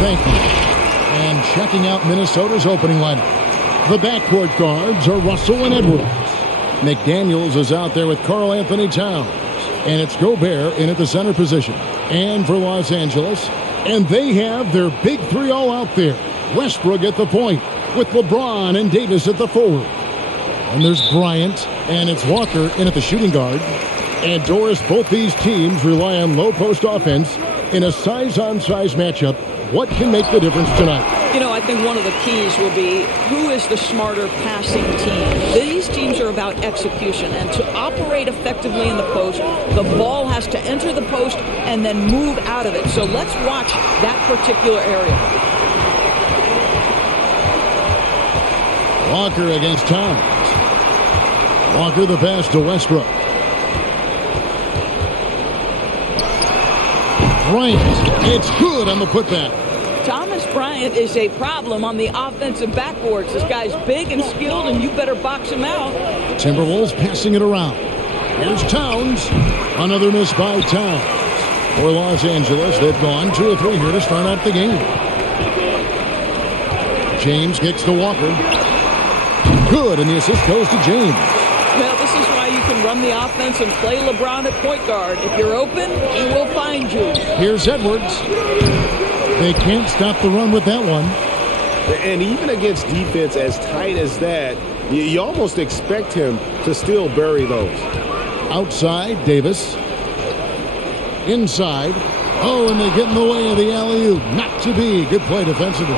Thank you. And checking out Minnesota's opening lineup. The backcourt guards are Russell and Edwards. McDaniels is out there with Karl Anthony Towns. And it's Gobert in at the center position. And for Los Angeles, and they have their big three all out there. Westbrook at the point with LeBron and Davis at the forward. And there's Bryant, and it's Walker in at the shooting guard. And Doris, both these teams rely on low post offense in a size-on-size matchup. What can make the difference tonight? You know, I think one of the keys will be who is the smarter passing team. These teams are about execution, and to operate effectively in the post, the ball has to enter the post and then move out of it. So let's watch that particular area. Walker against Towns. Walker the pass to Westbrook. Bryant, it's good on the putback. Thomas Bryant is a problem on the offensive backboards. This guy's big and skilled, and you better box him out. Timberwolves passing it around. Here's Towns. Another miss by Towns. For Los Angeles, they've gone 2 of 3 here to start out the game. James kicks to Walker. Good, and the assist goes to James. Well, this is why you can run the offense and play LeBron at point guard. If you're open, he will find you. Here's Edwards. They can't stop the run with that one. And even against defense as tight as that, you almost expect him to still bury those. Outside, Davis. Inside. Oh, and they get in the way of the alley-oop. Not to be. Good play defensively.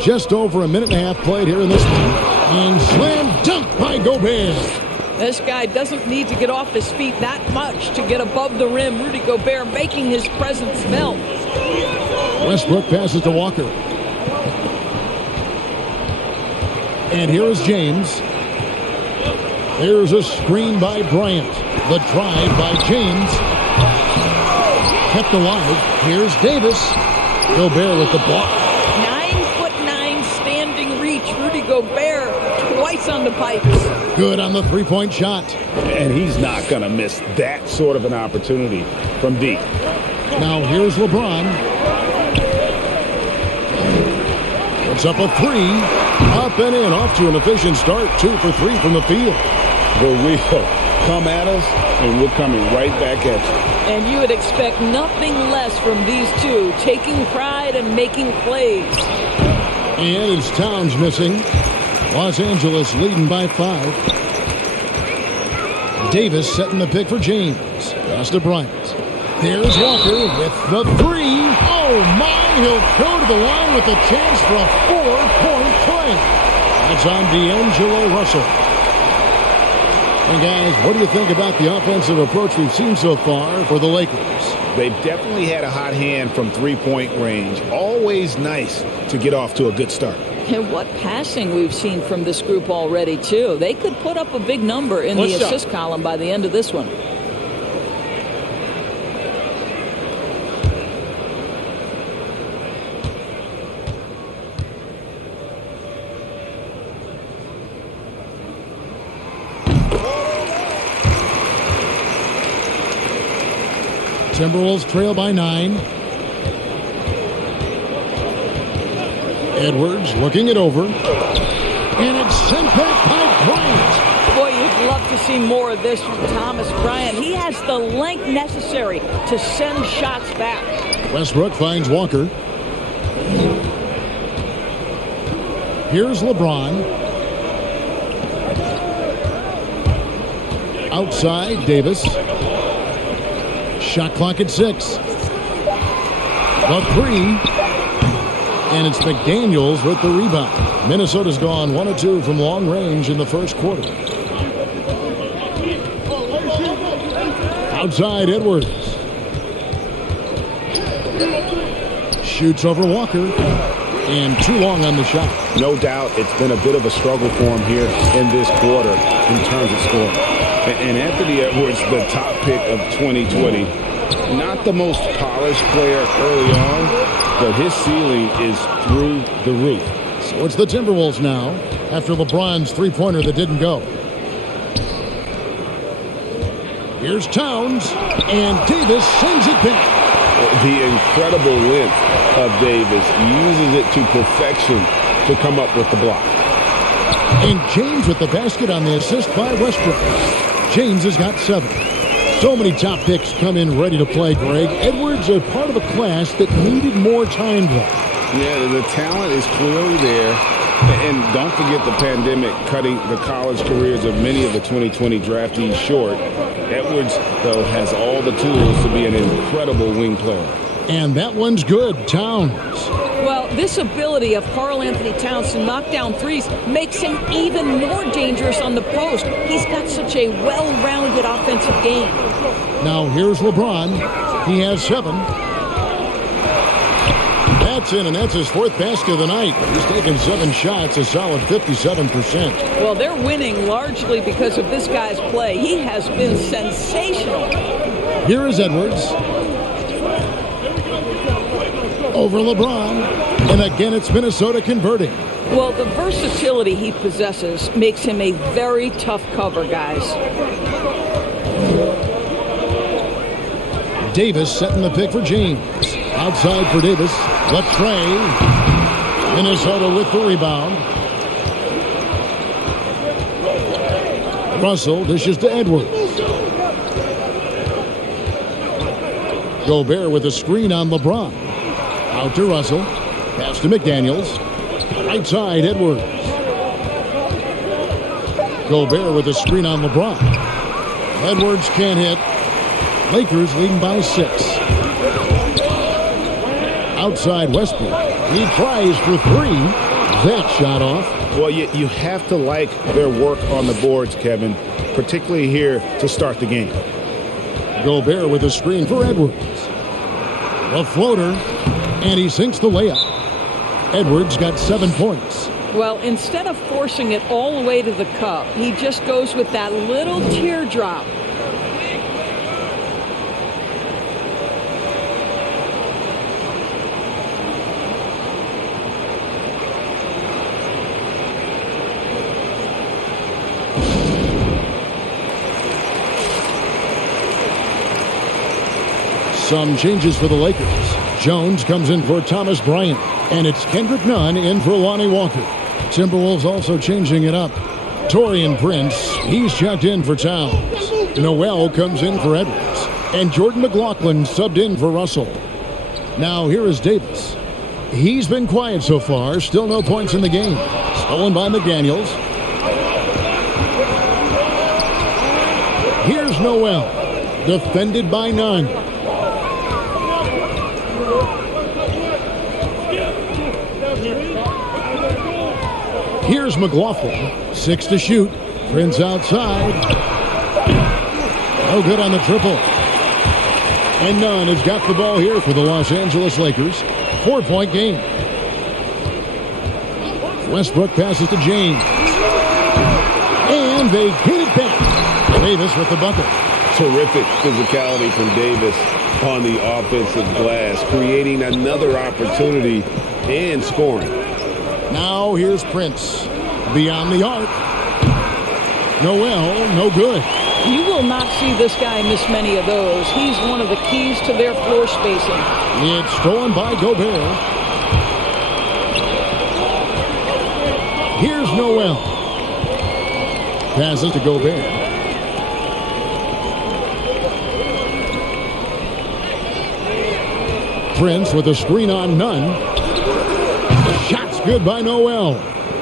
Just over a minute and a half played here in this one. And slam dunk by Gobert. This guy doesn't need to get off his feet that much to get above the rim. Rudy Gobert making his presence felt. Westbrook passes to Walker. And here is James. There's a screen by Bryant. The drive by James. Kept alive. Here's Davis. Gobert with the block. 9'9" standing reach. Rudy Gobert twice on the pipes. Good on the three-point shot. And he's not going to miss that sort of an opportunity from deep. Now here's LeBron. Puts up a 3. Up and in. Off to an efficient start. 2 for 3 from the field. The real come at us, and we're coming right back at you. And you would expect nothing less from these two, taking pride and making plays. And it's Towns missing. Los Angeles leading by 5. Davis setting the pick for James. Pass to Bryant. There's Walker with the 3. Oh my, he'll go to the line with a chance for a 4-point play. That's on D'Angelo Russell. And guys, what do you think about the offensive approach we've seen so far for the Lakers? They've definitely had a hot hand from three-point range. Always nice to get off to a good start. And what passing we've seen from this group already, too. They could put up a big number in the assist column by the end of this one. Timberwolves trail by 9. Edwards looking it over. And it's sent back by Bryant. Boy, you'd love to see more of this from Thomas Bryant. He has the length necessary to send shots back. Westbrook finds Walker. Here's LeBron. Outside, Davis. Shot clock at 6. The 3. And it's McDaniels with the rebound. Minnesota's gone 1 of 2 from long range in the first quarter. Outside, Edwards. Shoots over Walker. And too long on the shot. No doubt it's been a bit of a struggle for him here in this quarter in terms of scoring. And Anthony Edwards, the top pick of 2020, not the most polished player early on, but his ceiling is through the roof. So it's the Timberwolves now after LeBron's three-pointer that didn't go. Here's Towns, and Davis sends it back. The incredible length of Davis uses it to perfection to come up with the block. And James with the basket on the assist by Westbrook. James has got 7. So many top picks come in ready to play, Greg. Edwards are part of a class that needed more time, though. Yeah, the talent is clearly there. And don't forget the pandemic cutting the college careers of many of the 2020 draftees short. Edwards, though, has all the tools to be an incredible wing player. And that one's good, Towns. Well, this ability of Karl Anthony Towns to knock down threes makes him even more dangerous on the post. He's got such a well-rounded offensive game. Now here's LeBron. He has 7. That's in, and that's his 4th basket of the night. He's taken 7 shots, a solid 57%. Well, they're winning largely because of this guy's play. He has been sensational. Here is Edwards. Over LeBron. And again, it's Minnesota converting. Well, the versatility he possesses makes him a very tough cover, guys. Davis setting the pick for James. Outside for Davis. Latrey. Minnesota with the rebound. Russell dishes to Edwards. Gobert with a screen on LeBron. Out to Russell. Pass to McDaniels. Right side, Edwards. Gobert with a screen on LeBron. Edwards can't hit. Lakers leading by 6. Outside Westbrook. He tries for 3. That shot off. Well, you have to like their work on the boards, Kevin, particularly here to start the game. Gobert with a screen for Edwards. A floater, and he sinks the layup. Edwards got 7 points. Well, instead of forcing it all the way to the cup, he just goes with that little teardrop. Some changes for the Lakers. Jones comes in for Thomas Bryant, and it's Kendrick Nunn in for Lonnie Walker. Timberwolves also changing it up. Taurean Prince, he's checked in for Towns. Noel comes in for Edwards, and Jordan McLaughlin subbed in for Russell. Now here is Davis. He's been quiet so far, still no points in the game. Stolen by McDaniels. Here's Noel, defended by Nunn. Here's McLaughlin. 6 to shoot. Prince outside. No good on the triple. And Nunn has got the ball here for the Los Angeles Lakers. 4-point game. Westbrook passes to James. And they get it back. Davis with the bucket. Terrific physicality from Davis on the offensive glass, creating another opportunity and scoring. Now here's Prince. Beyond the arc. Noel, no good. You will not see this guy miss many of those. He's one of the keys to their floor spacing. It's stolen by Gobert. Here's Noel. Passes to Gobert. Prince with a screen on Nunn. Shot's good by Noel.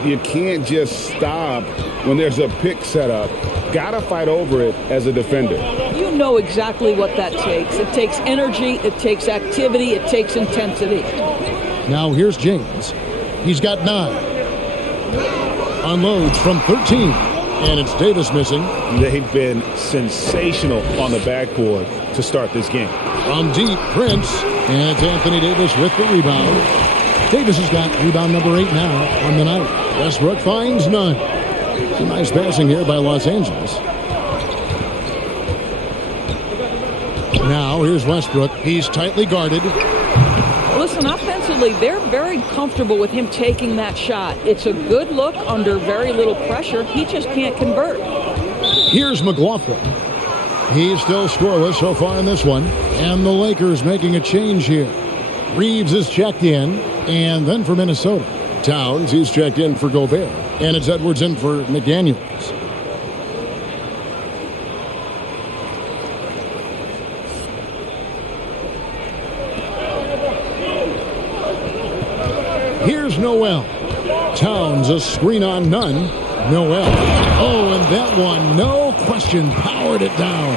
You can't just stop when there's a pick set up. Gotta fight over it as a defender. You know exactly what that takes. It takes energy, it takes activity, it takes intensity. Now here's James. He's got 9. Unloads from 13. And it's Davis missing. They've been sensational on the backboard to start this game. From deep, Prince. And it's Anthony Davis with the rebound. Davis has got rebound number 8 now on the night. Westbrook finds Nunn. Some nice passing here by Los Angeles. Now here's Westbrook. He's tightly guarded. Listen, offensively, they're very comfortable with him taking that shot. It's a good look under very little pressure. He just can't convert. Here's McLaughlin. He's still scoreless so far in this one. And the Lakers making a change here. Reeves is checked in. And then for Minnesota, Towns, he's checked in for Gobert. And it's Edwards in for McDaniels. Here's Noel. Towns, a screen on none. Noel. Oh, and that one, no question, powered it down.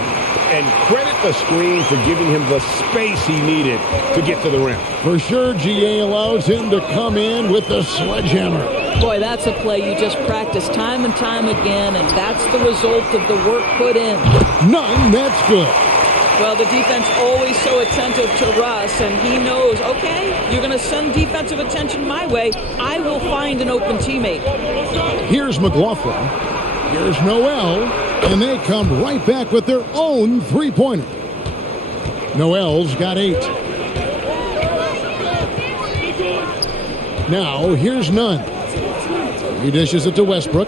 And credit the screen for giving him the space he needed to get to the rim. For sure, GA allows him to come in with the sledgehammer. Boy, that's a play you just practice time and time again, and that's the result of the work put in. None, that's good. Well, the defense always so attentive to Russ, and he knows, okay, you're going to send defensive attention my way. I will find an open teammate. Here's McLaughlin. Here's Noel. And they come right back with their own three-pointer. Noel's got 8. Now, here's Nunn. He dishes it to Westbrook.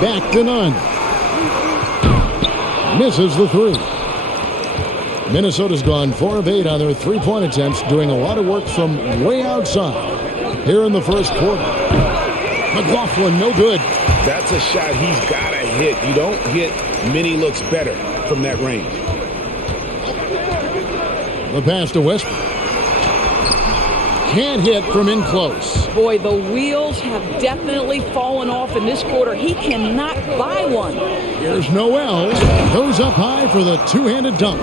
Back to Nunn. Misses the 3. Minnesota's gone 4 of 8 on their three-point attempts, doing a lot of work from way outside here in the first quarter. McLaughlin, no good. That's a shot he's got to hit. You don't get many looks better from that range. The pass to Westbrook. Can't hit from in close. Boy, the wheels have definitely fallen off in this quarter. He cannot buy one. Here's Noel. Goes up high for the two-handed dunk.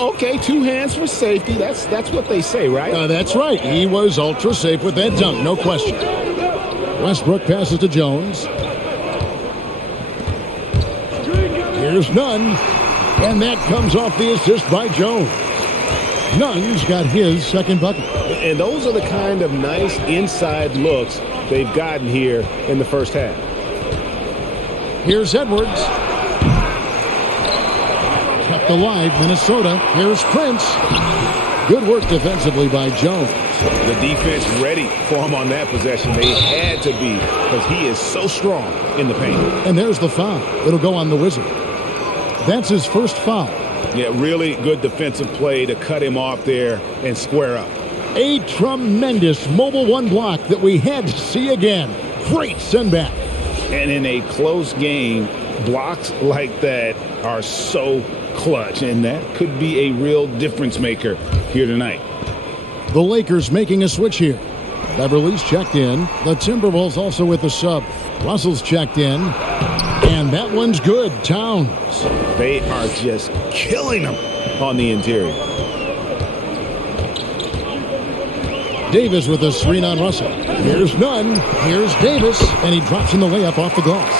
Okay, 2 hands for safety. That's what they say, right? That's right. He was ultra safe with that dunk, no question. Westbrook passes to Jones. Here's Nunn. And that comes off the assist by Jones. Nunn's got his second bucket. And those are the kind of nice inside looks they've gotten here in the first half. Here's Edwards. Kept alive, Minnesota. Here's Prince. Good work defensively by Jones. The defense ready for him on that possession. They had to be because he is so strong in the paint. And there's the foul. It'll go on the Wizard. That's his first foul. Yeah, really good defensive play to cut him off there and square up. A tremendous mobile one block that we had to see again. Great send back. And in a close game, blocks like that are so clutch, and that could be a real difference maker here tonight. The Lakers making a switch here. Beverly's checked in. The Timberwolves also with the sub. Russell's checked in. And that one's good. Towns. They are just killing them on the interior. Davis with a screen on Russell. Here's Nunn. Here's Davis. And he drops in the layup off the glass.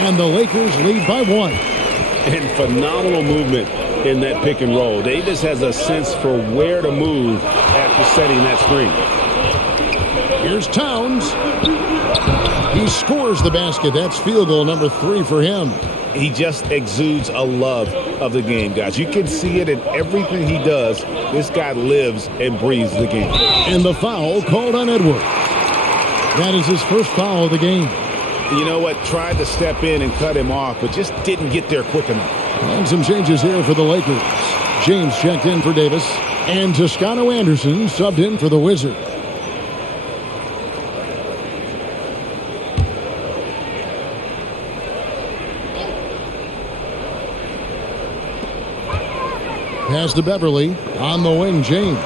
And the Lakers lead by 1. And phenomenal movement in that pick and roll. Davis has a sense for where to move after setting that screen. Here's Towns. He scores the basket. That's field goal number 3 for him. He just exudes a love of the game, guys. You can see it in everything he does. This guy lives and breathes the game. And the foul called on Edwards. That is his first foul of the game. You know what? Tried to step in and cut him off, but just didn't get there quick enough. And some changes here for the Lakers. James checked in for Davis. And Toscano Anderson subbed in for the Wizard. Pass to Beverly. On the wing, James.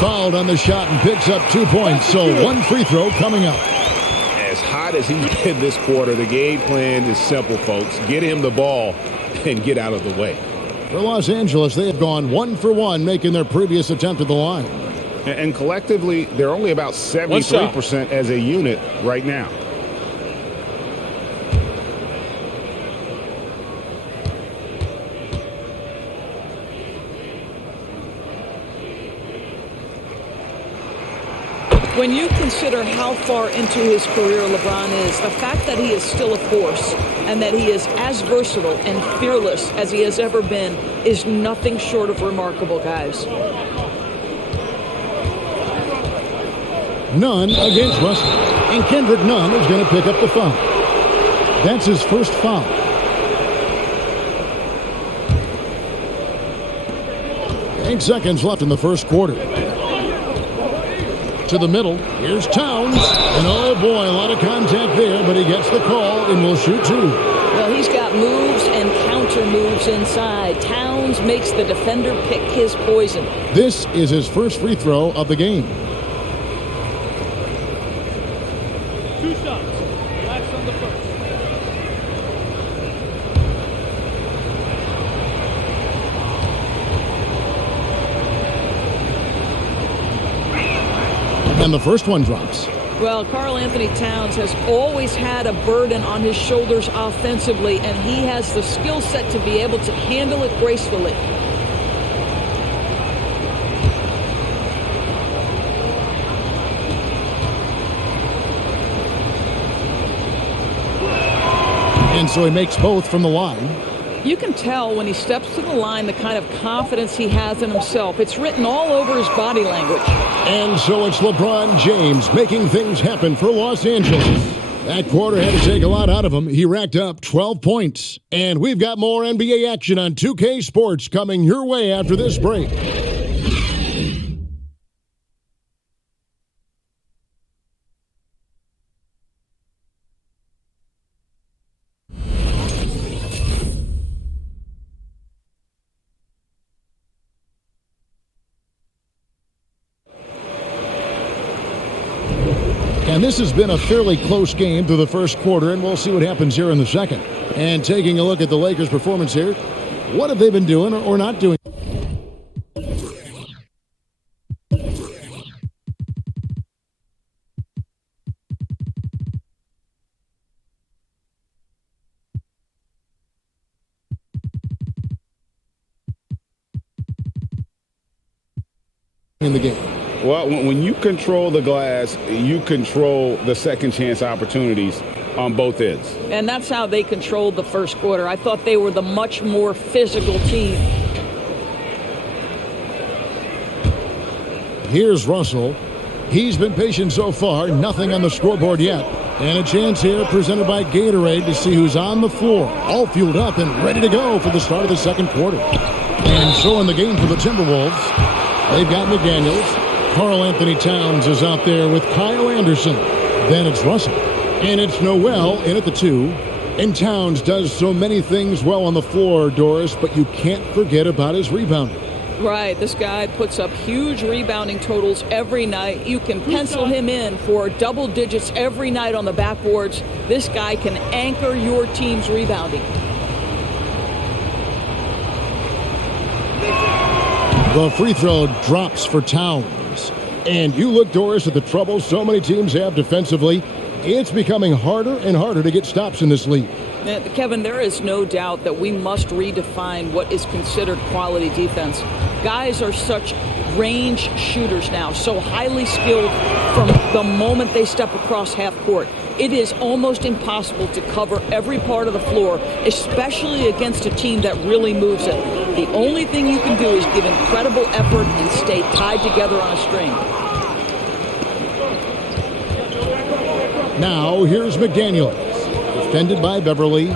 Fouled on the shot and picks up 2 points. So 1 free throw coming up. As hot as he's been this quarter, the game plan is simple, folks. Get him the ball and get out of the way. For Los Angeles, they have gone 1 for 1, making their previous attempt at the line. And collectively, they're only about 73% as a unit right now. When you consider how far into his career LeBron is, the fact that he is still a force and that he is as versatile and fearless as he has ever been is nothing short of remarkable, guys. Nunn against Russell. And Kendrick Nunn is going to pick up the foul. That's his first foul. Eight seconds left in the first quarter. To the middle. Here's Towns. And oh boy, a lot of contact there, but he gets the call and will shoot two. Well, he's got moves and counter moves inside. Towns makes the defender pick his poison. This is his first free throw of the game. 2 shots. Blacks on the first. And the first one drops. Well, Karl Anthony Towns has always had a burden on his shoulders offensively, and he has the skill set to be able to handle it gracefully. And so he makes both from the line. You can tell when he steps to the line the kind of confidence he has in himself. It's written all over his body language. And so it's LeBron James making things happen for Los Angeles. That quarter had to take a lot out of him. He racked up 12 points. And we've got more NBA action on 2K Sports coming your way after this break. And this has been a fairly close game through the first quarter, and we'll see what happens here in the second. And taking a look at the Lakers' performance here, what have they been doing or not doing? In the game. Well, when you control the glass, you control the second chance opportunities on both ends. And that's how they controlled the first quarter. I thought they were the much more physical team. Here's Russell. He's been patient so far, nothing on the scoreboard yet. And a chance here presented by Gatorade to see who's on the floor, all fueled up and ready to go for the start of the second quarter. And so in the game for the Timberwolves, they've got McDaniels. Karl Anthony Towns is out there with Kyle Anderson. Then it's Russell. And it's Noel in at the 2. And Towns does so many things well on the floor, Doris, but you can't forget about his rebounding. Right, this guy puts up huge rebounding totals every night. You can pencil him in for double digits every night on the backboards. This guy can anchor your team's rebounding. The free throw drops for Towns. And you look, Doris, at the trouble so many teams have defensively. It's becoming harder and harder to get stops in this league. Kevin, there is no doubt that we must redefine what is considered quality defense. Guys are such range shooters now, so highly skilled from the moment they step across half court. It is almost impossible to cover every part of the floor, especially against a team that really moves it. The only thing you can do is give incredible effort and stay tied together on a string. Now, here's McDaniels. Defended by Beverly.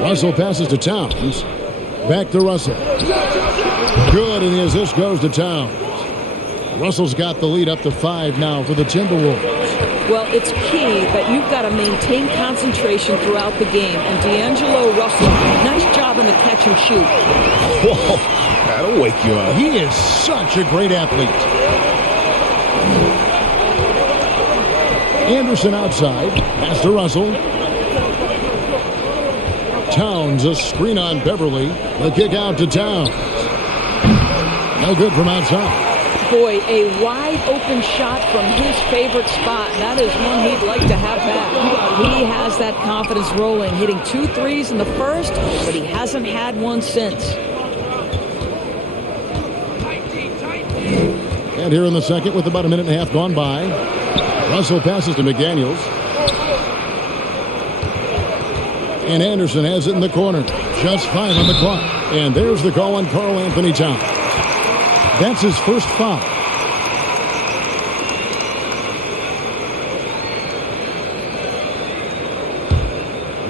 Russell passes to Towns. Back to Russell. Good, and the assist goes to Towns. Russell's got the lead up to 5 now for the Timberwolves. Well, it's key that you've got to maintain concentration throughout the game. And D'Angelo Russell, nice job in the catch and shoot. Whoa, that'll wake you up. He is such a great athlete. Anderson outside. Pass to Russell. Towns, a screen on Beverly. The kick out to Towns. No good from outside. Boy, a wide-open shot from his favorite spot. That is one he'd like to have back. He has that confidence rolling, hitting 2 threes in the first, but he hasn't had one since. And here in the second, with about a minute and a half gone by, Russell passes to McDaniels. And Anderson has it in the corner. Just 5 on the clock. And there's the call on Karl Anthony Towns. That's his first foul.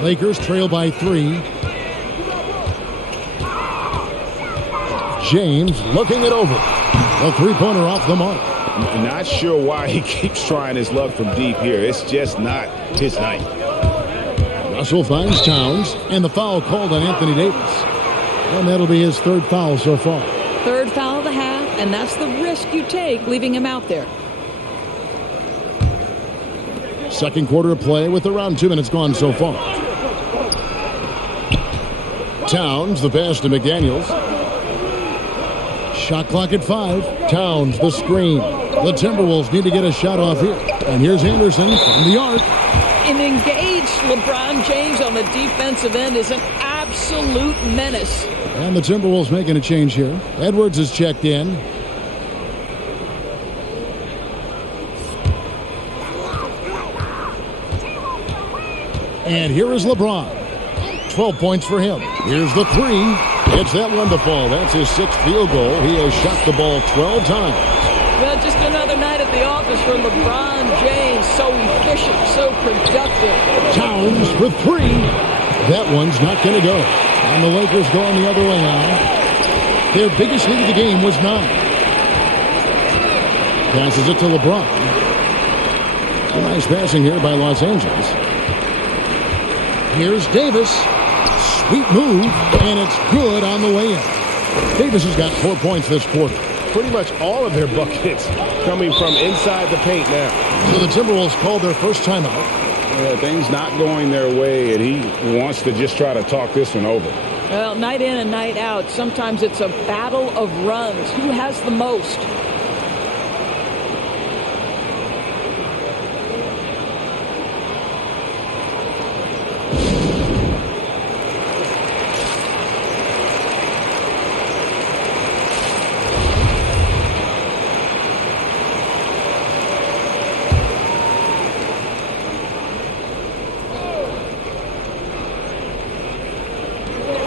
Lakers trail by 3. James looking it over. A three-pointer off the mark. Not sure why he keeps trying his luck from deep here. It's just not his night. Russell finds Towns, and the foul called on Anthony Davis. And that'll be his third foul so far. Third foul of the half, and that's the risk you take leaving him out there. Second quarter of play with around 2 minutes gone so far. Towns, the pass to McDaniels. Shot clock at 5. Towns, the screen. The Timberwolves need to get a shot off here. And here's Anderson from the arc. An engaged LeBron James on the defensive end is an absolute menace. And the Timberwolves making a change here. Edwards is checked in. And here is LeBron. 12 points for him. Here's the three. It's that one to fall. That's his 6th field goal. He has shot the ball 12 times. Well, just another night at the office for LeBron James. So efficient, so productive. Towns for 3. That one's not going to go. And the Lakers going the other way now. Their biggest lead of the game was 9. Passes it to LeBron. A nice passing here by Los Angeles. Here's Davis. Sweet move, and it's good on the way in. Davis has got 4 points this quarter. Pretty much all of their buckets coming from inside the paint now. So the Timberwolves called their first timeout. Yeah, things not going their way, and he wants to just try to talk this one over. Well, night in and night out, sometimes it's a battle of runs. Who has the most?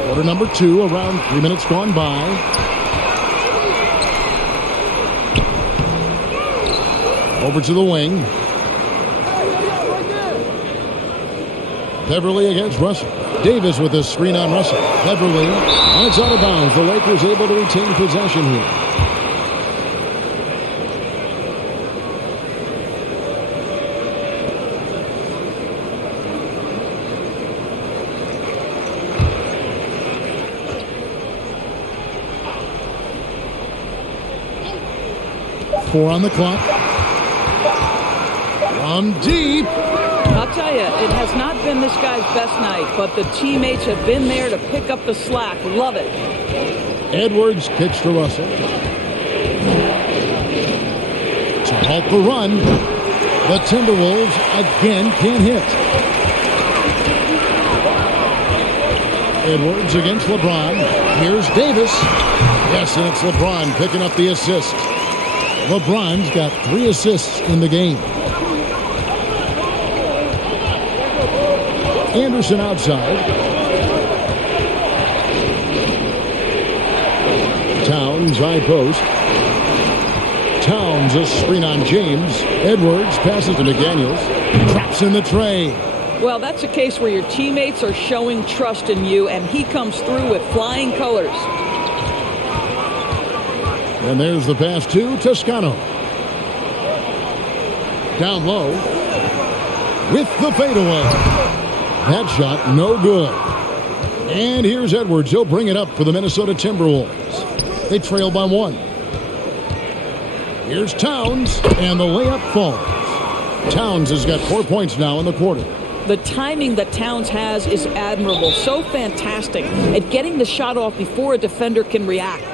Quarter number 2, around 3 minutes gone by. Over to the wing. Beverly against Russell. Davis with a screen on Russell. Beverly, and it's out of bounds. The Lakers able to retain possession here. Four on the clock. From deep. I'll tell you, it has not been this guy's best night, but the teammates have been there to pick up the slack. Love it. Edwards kicks to Russell. To halt the run. The Timberwolves again can't hit. Edwards against LeBron. Here's Davis. Yes, and it's LeBron picking up the assist. LeBron's got 3 assists in the game. Anderson outside. Towns high post. Towns a screen on James. Edwards passes to McDaniels. Traps in the tray. Well, that's a case where your teammates are showing trust in you, and he comes through with flying colors. And there's the pass to Toscano. Down low. With the fadeaway. That shot no good. And here's Edwards. He'll bring it up for the Minnesota Timberwolves. They trail by 1. Here's Towns. And the layup falls. Towns has got 4 points now in the quarter. The timing that Towns has is admirable. So fantastic at getting the shot off before a defender can react.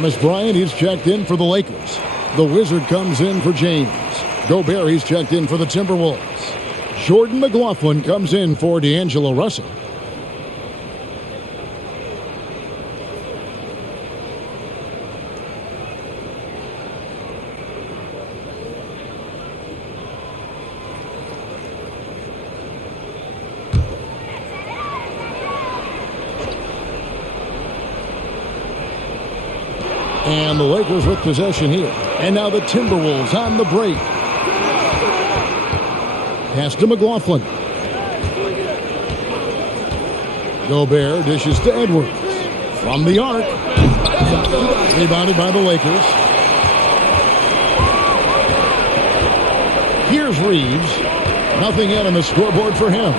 Thomas Bryant, he's checked in for the Lakers. The Wizard comes in for James. Gobert, he's checked in for the Timberwolves. Jordan McLaughlin comes in for D'Angelo Russell. And the Lakers with possession here. And now the Timberwolves on the break. Pass to McLaughlin. Gobert dishes to Edwards. From the arc. Rebounded by the Lakers. Here's Reeves. Nothing yet on the scoreboard for him.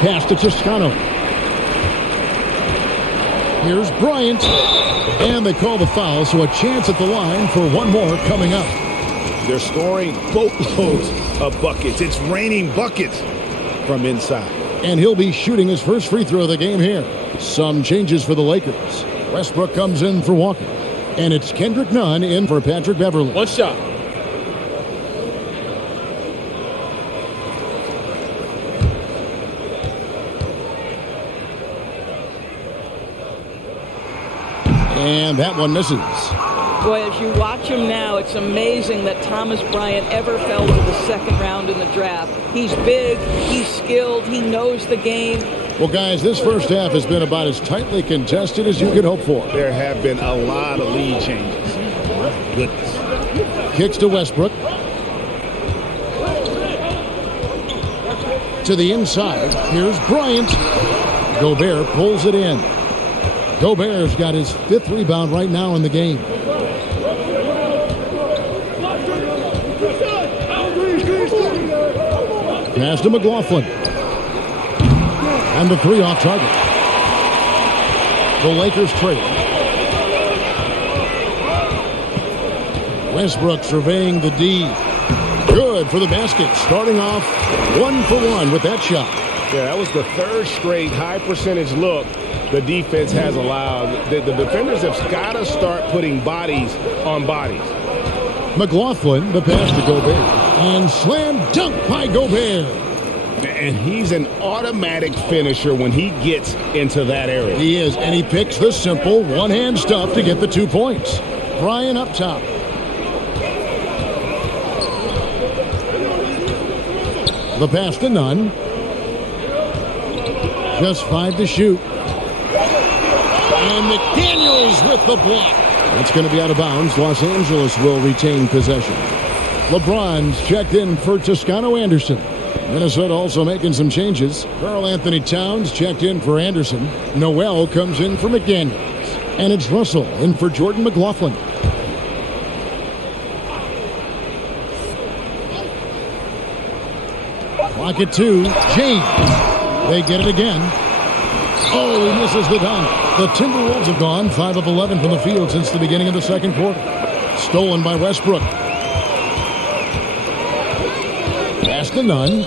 Pass to Toscano. Here's Bryant. And they call the foul, so a chance at the line for one more coming up. They're scoring boatloads of buckets. It's raining buckets from inside. And he'll be shooting his first free throw of the game here. Some changes for the Lakers. Westbrook comes in for Walker. And it's Kendrick Nunn in for Patrick Beverley. One shot. And that one misses. Boy, as you watch him now, it's amazing that Thomas Bryant ever fell to the second round in the draft. He's big, he's skilled, he knows the game. Well, guys, this first half has been about as tightly contested as you could hope for. There have been a lot of lead changes. My goodness. Kicks to Westbrook. To the inside. Here's Bryant. Gobert pulls it in. Gobert's got his 5th rebound right now in the game. Pass to McLaughlin. And the 3 off target. The Lakers trail. Westbrook surveying the D. Good for the basket. Starting off 1 for 1 with that shot. Yeah, that was the 3rd straight high percentage look the defense has allowed. The defenders have got to start putting bodies on bodies. McLaughlin, the pass to Gobert. And slam dunk by Gobert. And he's an automatic finisher when he gets into that area. He is, and he picks the simple one-hand stuff to get the 2 points. Bryant up top. The pass to Nunn. Just 5 to shoot. And McDaniels with the block. That's going to be out of bounds. Los Angeles will retain possession. LeBron's checked in for Toscano Anderson. Minnesota also making some changes. Karl Anthony Towns checked in for Anderson. Noel comes in for McDaniels. And it's Russell in for Jordan McLaughlin. Clock at 2. James. They get it again. Oh, he misses the dunk. The Timberwolves have gone 5 of 11 from the field since the beginning of the second quarter. Stolen by Westbrook. Pass to Nunn.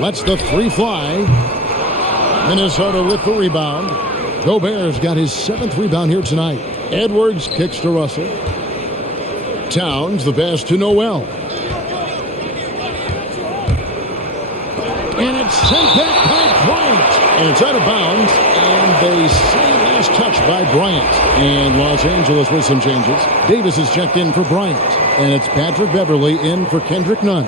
Lets the 3 fly. Minnesota with the rebound. Gobert's got his 7th rebound here tonight. Edwards kicks to Russell. Towns, the pass to Noel. And it's sent back by Bryant. And it's out of bounds. And they say last touch by Bryant. And Los Angeles with some changes. Davis is checked in for Bryant. And it's Patrick Beverley in for Kendrick Nunn.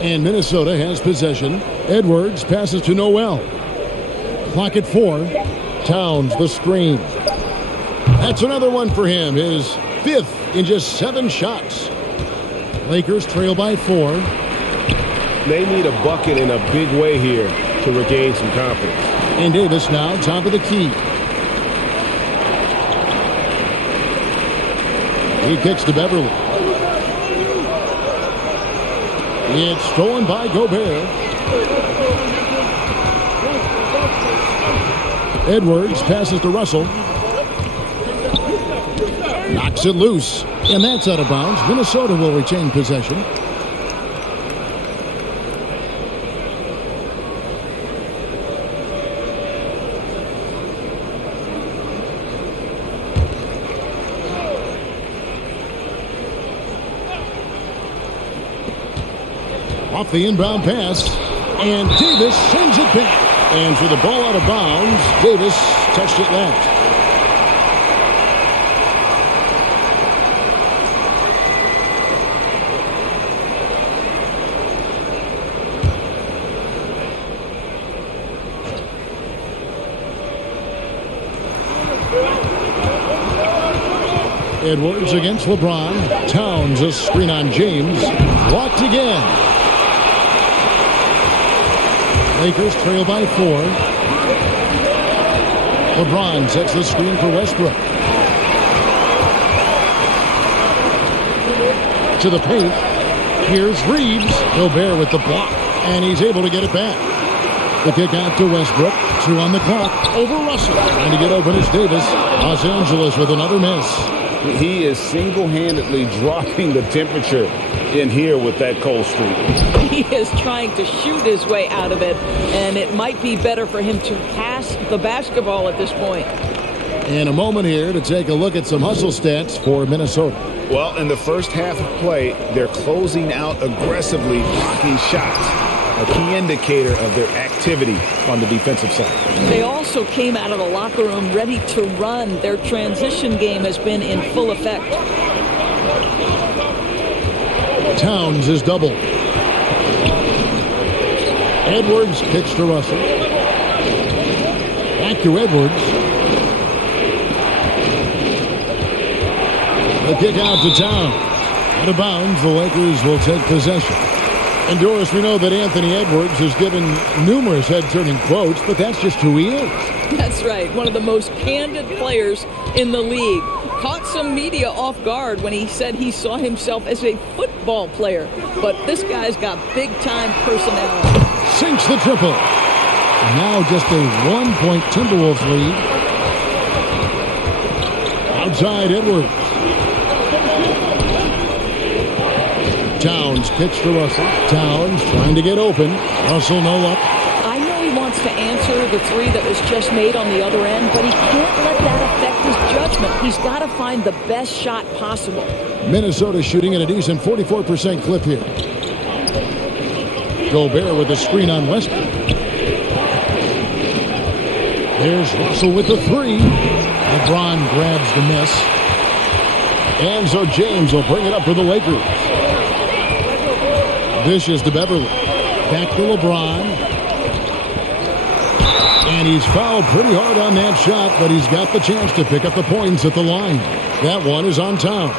And Minnesota has possession. Edwards passes to Noel. Clock at 4. Towns the screen. That's another one for him. His 5th in just 7 shots. Lakers trail by 4. They need a bucket in a big way here to regain some confidence. And Davis now top of the key. He kicks to Beverley. It's stolen by Gobert. Edwards passes to Russell. Knocks it loose. And that's out of bounds. Minnesota will retain possession. Off the inbound pass, and Davis sends it back. And for the ball out of bounds, Davis touched it left. Edwards against LeBron. Towns a screen on James. Blocked again. Lakers trail by 4. LeBron sets the screen for Westbrook. To the paint. Here's Reeves. Gobert with the block. And he's able to get it back. The kick out to Westbrook. 2 on the clock. Over Russell. Trying to get open is Davis. Los Angeles with another miss. He is single-handedly dropping the temperature in here with that cold streak. He is trying to shoot his way out of it, and it might be better for him to pass the basketball at this point. In a moment here to take a look at some hustle stats for Minnesota. Well, in the first half of play, they're closing out aggressively, blocking shots. A key indicator of their activity on the defensive side. They also came out of the locker room ready to run. Their transition game has been in full effect. Towns is doubled. Edwards kicks to Russell. Back to Edwards. The kick out to Towns. Out of bounds, the Lakers will take possession. And Doris, we know that Anthony Edwards has given numerous head-turning quotes, but that's just who he is. That's right. One of the most candid players in the league. Caught some media off guard when he said he saw himself as a football player. But this guy's got big-time personality. Sinks the triple. And now just a 1-point Timberwolves lead. Outside Edwards. Towns kicks to Russell. Towns trying to get open. Russell no luck. I know he wants to answer the three that was just made on the other end, but he can't let that affect his judgment. He's got to find the best shot possible. Minnesota shooting at a decent 44% clip here. Gobert with a screen on Westbrook. There's Russell with the 3. LeBron grabs the miss. And so James will bring it up for the Lakers. Dishes to Beverly. Back to LeBron. And he's fouled pretty hard on that shot, but he's got the chance to pick up the points at the line. That one is on Towns.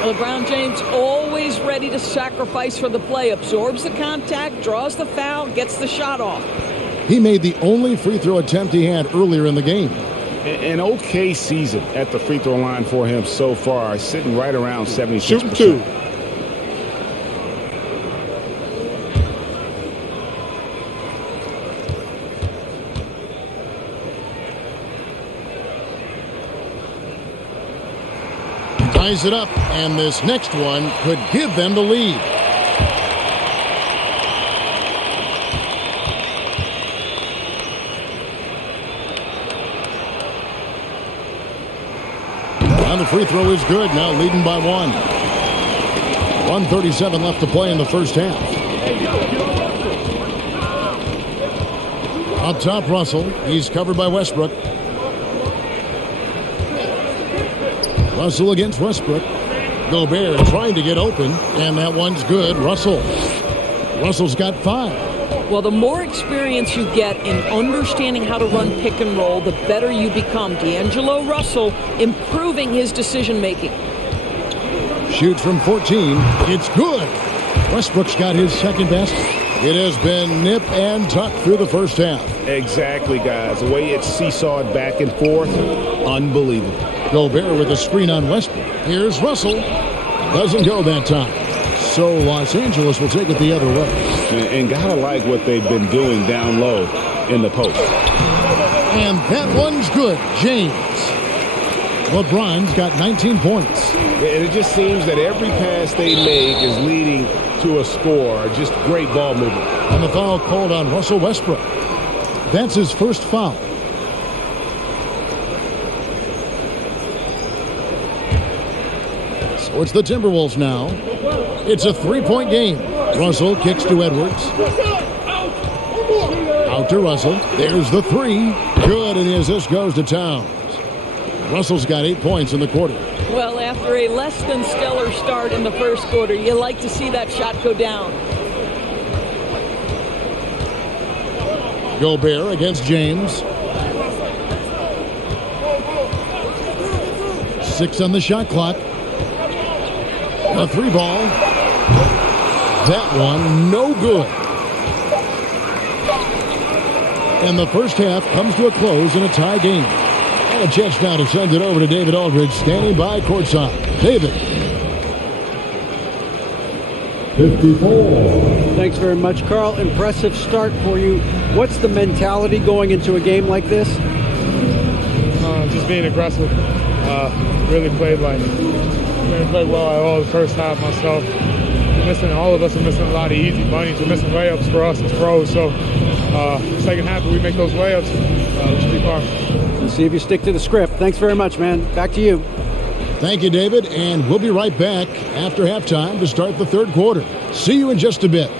LeBron James always ready to sacrifice for the play. Absorbs the contact, draws the foul, gets the shot off. He made the only free throw attempt he had earlier in the game. An okay season at the free throw line for him so far, sitting right around 76%. Shooting 2. Ties it up, and this next one could give them the lead. And the free throw is good, now leading by 1. 1:37 left to play in the first half. Up top, Russell. He's covered by Westbrook. Russell against Westbrook. Gobert trying to get open, and that one's good. Russell's got 5. Well, the more experience you get in understanding how to run pick and roll, the better you become. D'Angelo Russell improving his decision-making. Shoots from 14. It's good. Westbrook's got his second best. It has been nip and tuck through the first half. Exactly, guys. The way it's seesawed back and forth, unbelievable. Gobert with a screen on Westbrook. Here's Russell. Doesn't go that time. So Los Angeles will take it the other way. And gotta like what they've been doing down low in the post. And that one's good. James. LeBron's got 19 points. And it just seems that every pass they make is leading to a score. Just great ball movement. And the foul called on Russell Westbrook. That's his first foul. So it's the Timberwolves now. It's a 3-point game. Russell kicks to Edwards. Back to Russell. There's the three. Good, and the assist goes to Towns. Russell's got 8 points in the quarter. Well, after a less than stellar start in the first quarter, you like to see that shot go down. Gobert against James. 6 on the shot clock. A 3-ball. That one, no good. And the first half comes to a close in a tie game. And a chance now to send it over to David Aldridge, standing by courtside. David. 54. Thanks very much, Carl. Impressive start for you. What's the mentality going into a game like this? Just being aggressive. Really played well at all the first half myself. All of us are missing a lot of easy bunnies. We're missing layups for us as pros. So second half, if we make those layups, we should be fine. Let's see if you stick to the script. Thanks very much, man. Back to you. Thank you, David, and we'll be right back after halftime to start the third quarter. See you in just a bit.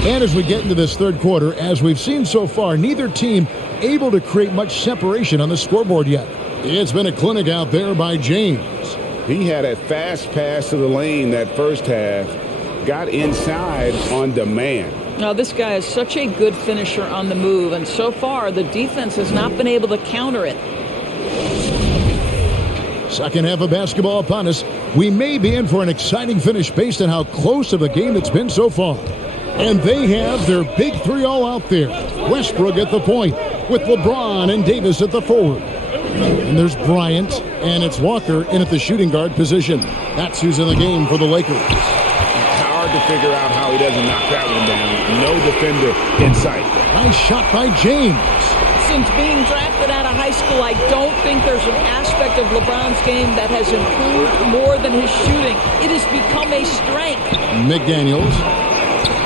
And as we get into this third quarter, as we've seen so far, neither team able to create much separation on the scoreboard yet. It's been a clinic out there by James. He had a fast pass to the lane that first half, got inside on demand. Now, this guy is such a good finisher on the move, and so far the defense has not been able to counter it. Second half of basketball upon us. We may be in for an exciting finish based on how close of a game it's been so far. And they have their big three all out there. Westbrook at the point with LeBron and Davis at the forward. And there's Bryant, and it's Walker in at the shooting guard position. That's who's in the game for the Lakers. It's hard to figure out how he doesn't knock that one down. No defender in sight. Nice shot by James. Since being drafted out of high school, I don't think there's an aspect of LeBron's game that has improved more than his shooting. It has become a strength. McDaniels.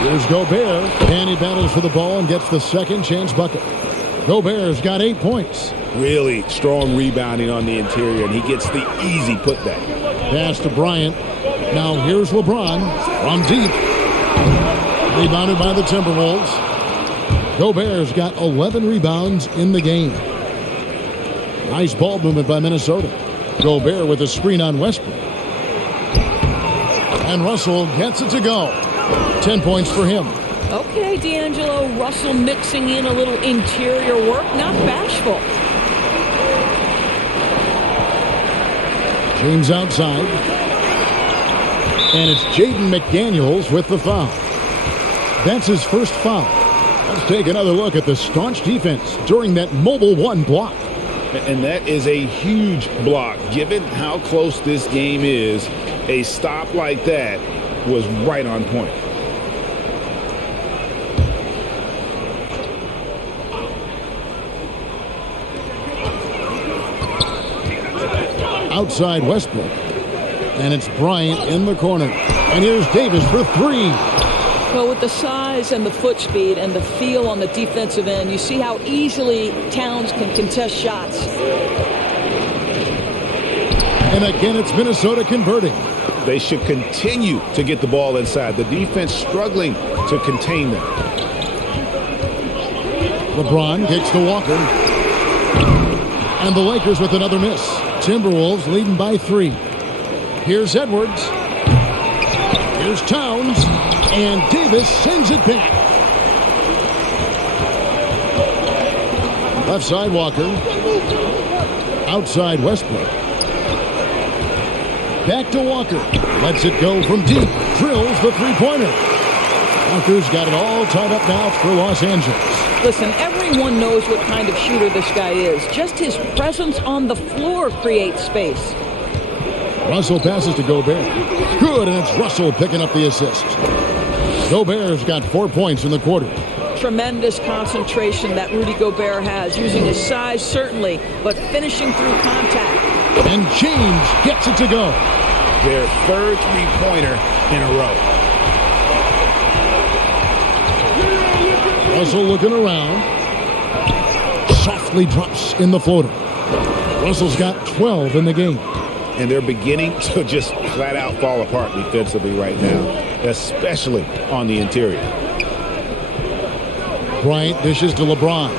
Here's Gobert, and he battles for the ball and gets the second chance bucket. Gobert's got 8 points. Really strong rebounding on the interior, and he gets the easy putback. Pass to Bryant. Now here's LeBron from deep. Rebounded by the Timberwolves. Gobert's got 11 rebounds in the game. Nice ball movement by Minnesota. Gobert with a screen on Westbrook. And Russell gets it to go. 10 points for him. Okay, D'Angelo, Russell mixing in a little interior work, not bashful. James outside. And it's Jaden McDaniels with the foul. That's his first foul. Let's take another look at the staunch defense during that mobile one block. And that is a huge block. Given how close this game is, a stop like that was right on point. Outside Westbrook. And it's Bryant in the corner. And here's Davis for three. Well, with the size and the foot speed and the feel on the defensive end, you see how easily Towns can contest shots. And again, it's Minnesota converting. They should continue to get the ball inside. The defense struggling to contain them. LeBron kicks to Walker. And the Lakers with another miss. Timberwolves leading by 3. Here's Edwards. Here's Towns. And Davis sends it back. Left side Walker. Outside Westbrook. Back to Walker. Lets it go from deep. Drills the three-pointer. Walker's got it all tied up now for Los Angeles. Listen, everyone knows what kind of shooter this guy is. Just his presence on the floor creates space. Russell passes to Gobert. Good, and it's Russell picking up the assist. Gobert's got 4 points in the quarter. Tremendous concentration that Rudy Gobert has, using his size certainly, but finishing through contact. And James gets it to go. Their third three-pointer in a row. Russell looking around. Softly drops in the floater. Russell's got 12 in the game. And they're beginning to just flat out fall apart defensively right now, especially on the interior. Bryant dishes to LeBron.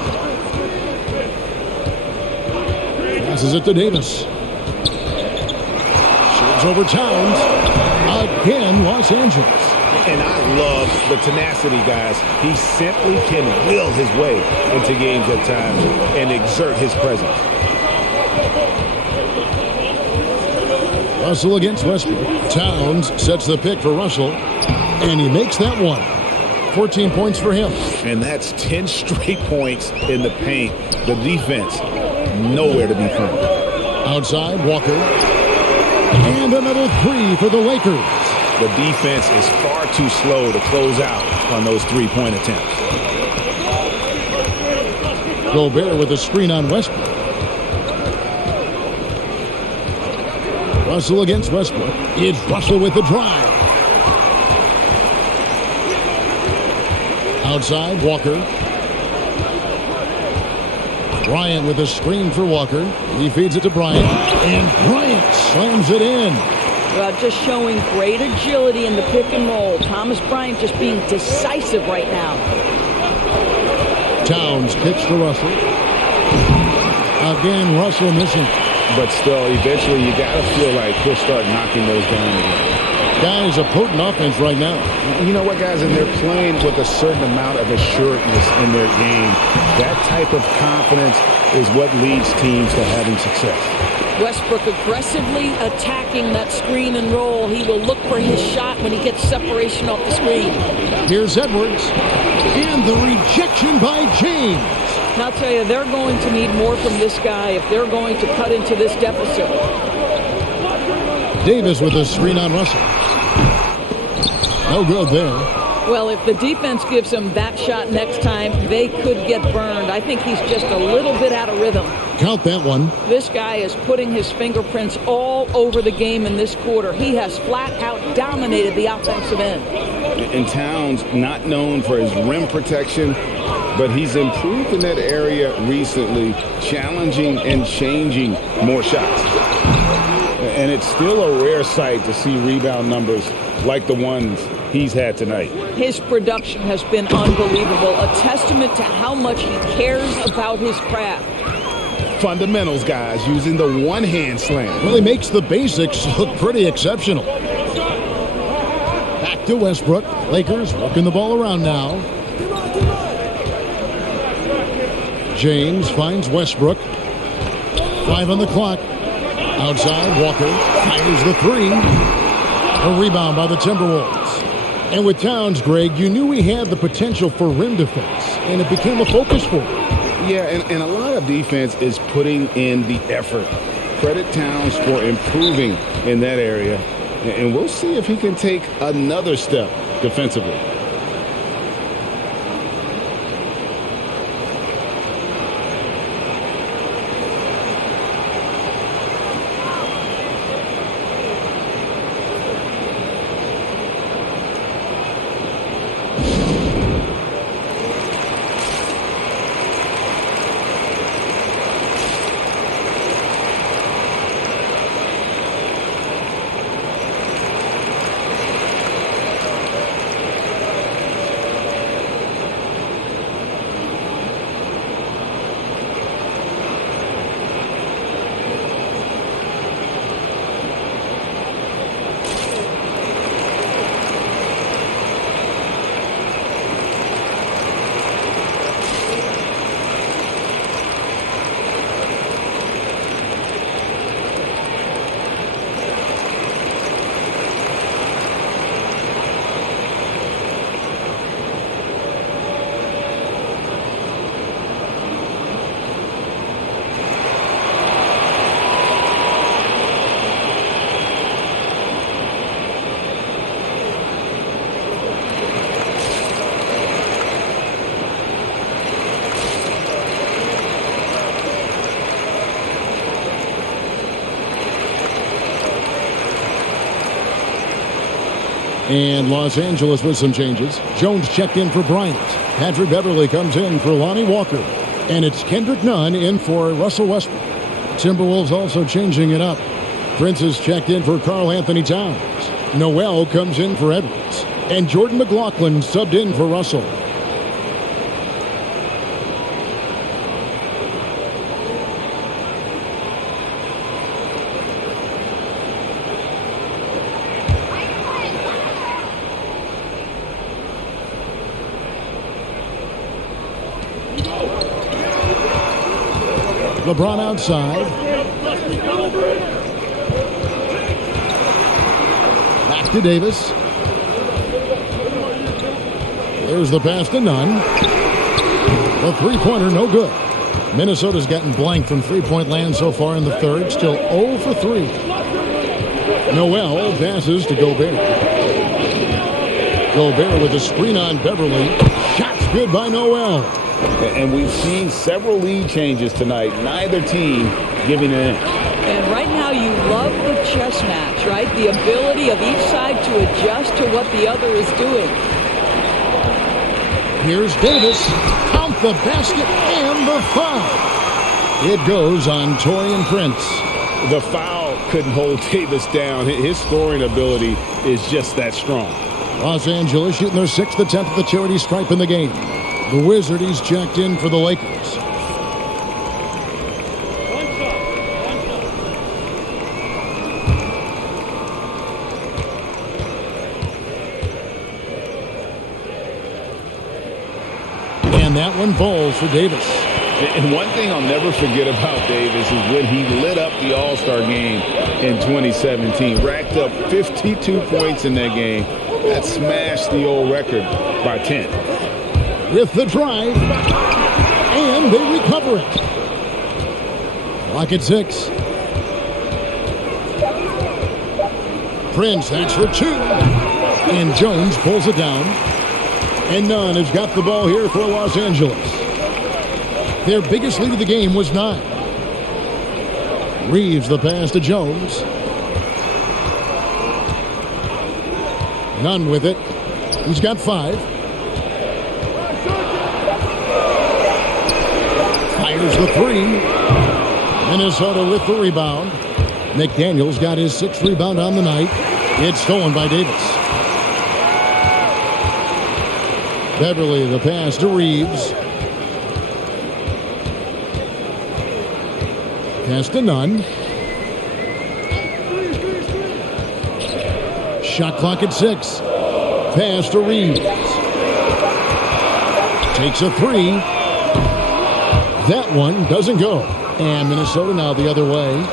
Passes it to Davis. Shoots over Towns. Again, Los Angeles. And I love the tenacity, guys. He simply can will his way into games at times and exert his presence. Russell against Westbrook. Towns sets the pick for Russell, and he makes that one. 14 points for him. And that's 10 straight points in the paint. The defense, nowhere to be found. Outside, Walker. And another three for the Lakers. The defense is far too slow to close out on those three-point attempts. Gobert with a screen on Westbrook. Russell against Westbrook. It's Russell with the drive. Outside, Walker. Bryant with a screen for Walker. He feeds it to Bryant. And Bryant slams it in. Just showing great agility in the pick and roll. Thomas Bryant just being decisive right now. Towns kicks to Russell. Again, Russell missing. But still, eventually you got to feel like he'll start knocking those down again. Guys, a potent offense right now. You know what, guys? And they're playing with a certain amount of assuredness in their game. That type of confidence is what leads teams to having success. Westbrook aggressively attacking that screen and roll. He will look for his shot when he gets separation off the screen. Here's Edwards. And the rejection by James. And I'll tell you, they're going to need more from this guy if they're going to cut into this deficit. Davis with a screen on Russell. No good there. Well, if the defense gives him that shot next time, they could get burned. I think he's just a little bit out of rhythm. Count that one. This guy is putting his fingerprints all over the game in this quarter. He has flat out dominated the offensive end. And Towns, not known for his rim protection, but he's improved in that area recently, challenging and changing more shots. And it's still a rare sight to see rebound numbers like the ones he's had tonight. His production has been unbelievable, a testament to how much he cares about his craft. Fundamentals, guys, using the one-hand slam. Well, he makes the basics look pretty exceptional. Back to Westbrook. Lakers working the ball around now. James finds Westbrook. 5 on the clock. Outside, Walker fires the three. A rebound by the Timberwolves. And with Towns, Greg, you knew he had the potential for rim defense, and it became a focus for him. Yeah, and a lot of defense is putting in the effort. Credit Towns for improving in that area, and we'll see if he can take another step defensively. And Los Angeles with some changes. Jones checked in for Bryant. Patrick Beverley comes in for Lonnie Walker. And it's Kendrick Nunn in for Russell Westbrook. Timberwolves also changing it up. Prince is checked in for Karl Anthony Towns. Noel comes in for Edwards. And Jordan McLaughlin subbed in for Russell. LeBron outside. Back to Davis. There's the pass to Nunn. The three-pointer, no good. Minnesota's gotten blank from three-point land so far in the third. Still 0 for 3. Noel passes to Gobert. Gobert with a screen on Beverley. Shots good by Noel. And we've seen several lead changes tonight. Neither team giving an inch. And right now you love the chess match, right? The ability of each side to adjust to what the other is doing. Here's Davis. Count the basket and the foul. It goes on Taurean Prince. The foul couldn't hold Davis down. His scoring ability is just that strong. Los Angeles shooting their 6th attempt at the charity stripe in the game. The Wizards checked in for the Lakers. And that one falls for Davis. And one thing I'll never forget about Davis is when he lit up the All-Star game in 2017. Racked up 52 points in that game. That smashed the old record by 10. With the drive, and they recover it. Clock at 6. Prince, that's for 2. And Jones pulls it down. And Nunn has got the ball here for Los Angeles. Their biggest lead of the game was 9. Reeves the pass to Jones. Nunn with it. He's got 5. Fires the 3. Minnesota with the rebound. McDaniels got his 6th rebound on the night. It's stolen by Davis. Beverley the pass to Reeves. Pass to Nunn. Shot clock at 6. Pass to Reeves. Takes a 3. That one doesn't go. And Minnesota now the other way.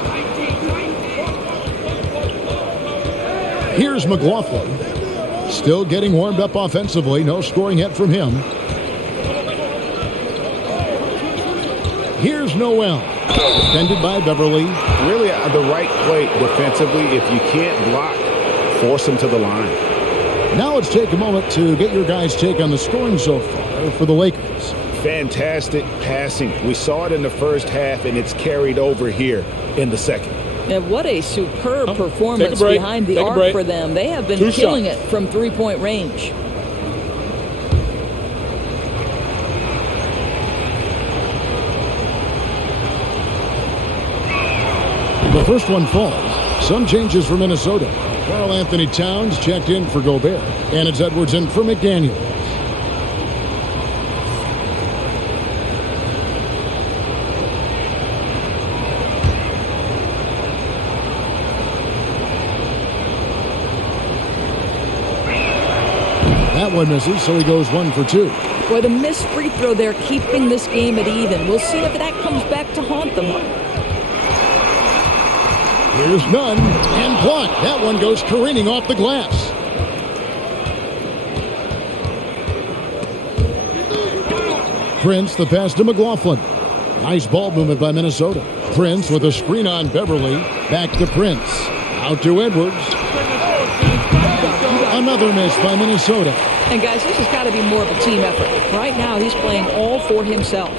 Here's McLaughlin. Still getting warmed up offensively. No scoring yet from him. Here's Noel. Defended by Beverley. Really the right play defensively. If you can't block, force him to the line. Now let's take a moment to get your guys' take on the scoring so far for the Lakers. Fantastic passing. We saw it in the first half, and it's carried over here in the second. And what a superb performance behind the arc for them. They have been killing it from three-point range. The first one falls. Some changes for Minnesota. Karl Anthony Towns checked in for Gobert. And it's Edwards in for McDaniels. That one misses, so he goes 1 for 2. Boy, the missed free throw there keeping this game at even. We'll see if that comes back to haunt them. Here's Nunn, and blocked. That one goes careening off the glass. Prince, the pass to McLaughlin. Nice ball movement by Minnesota. Prince with a screen on Beverley. Back to Prince. Out to Edwards. Another miss by Minnesota. And guys, this has got to be more of a team effort. Right now, he's playing all for himself.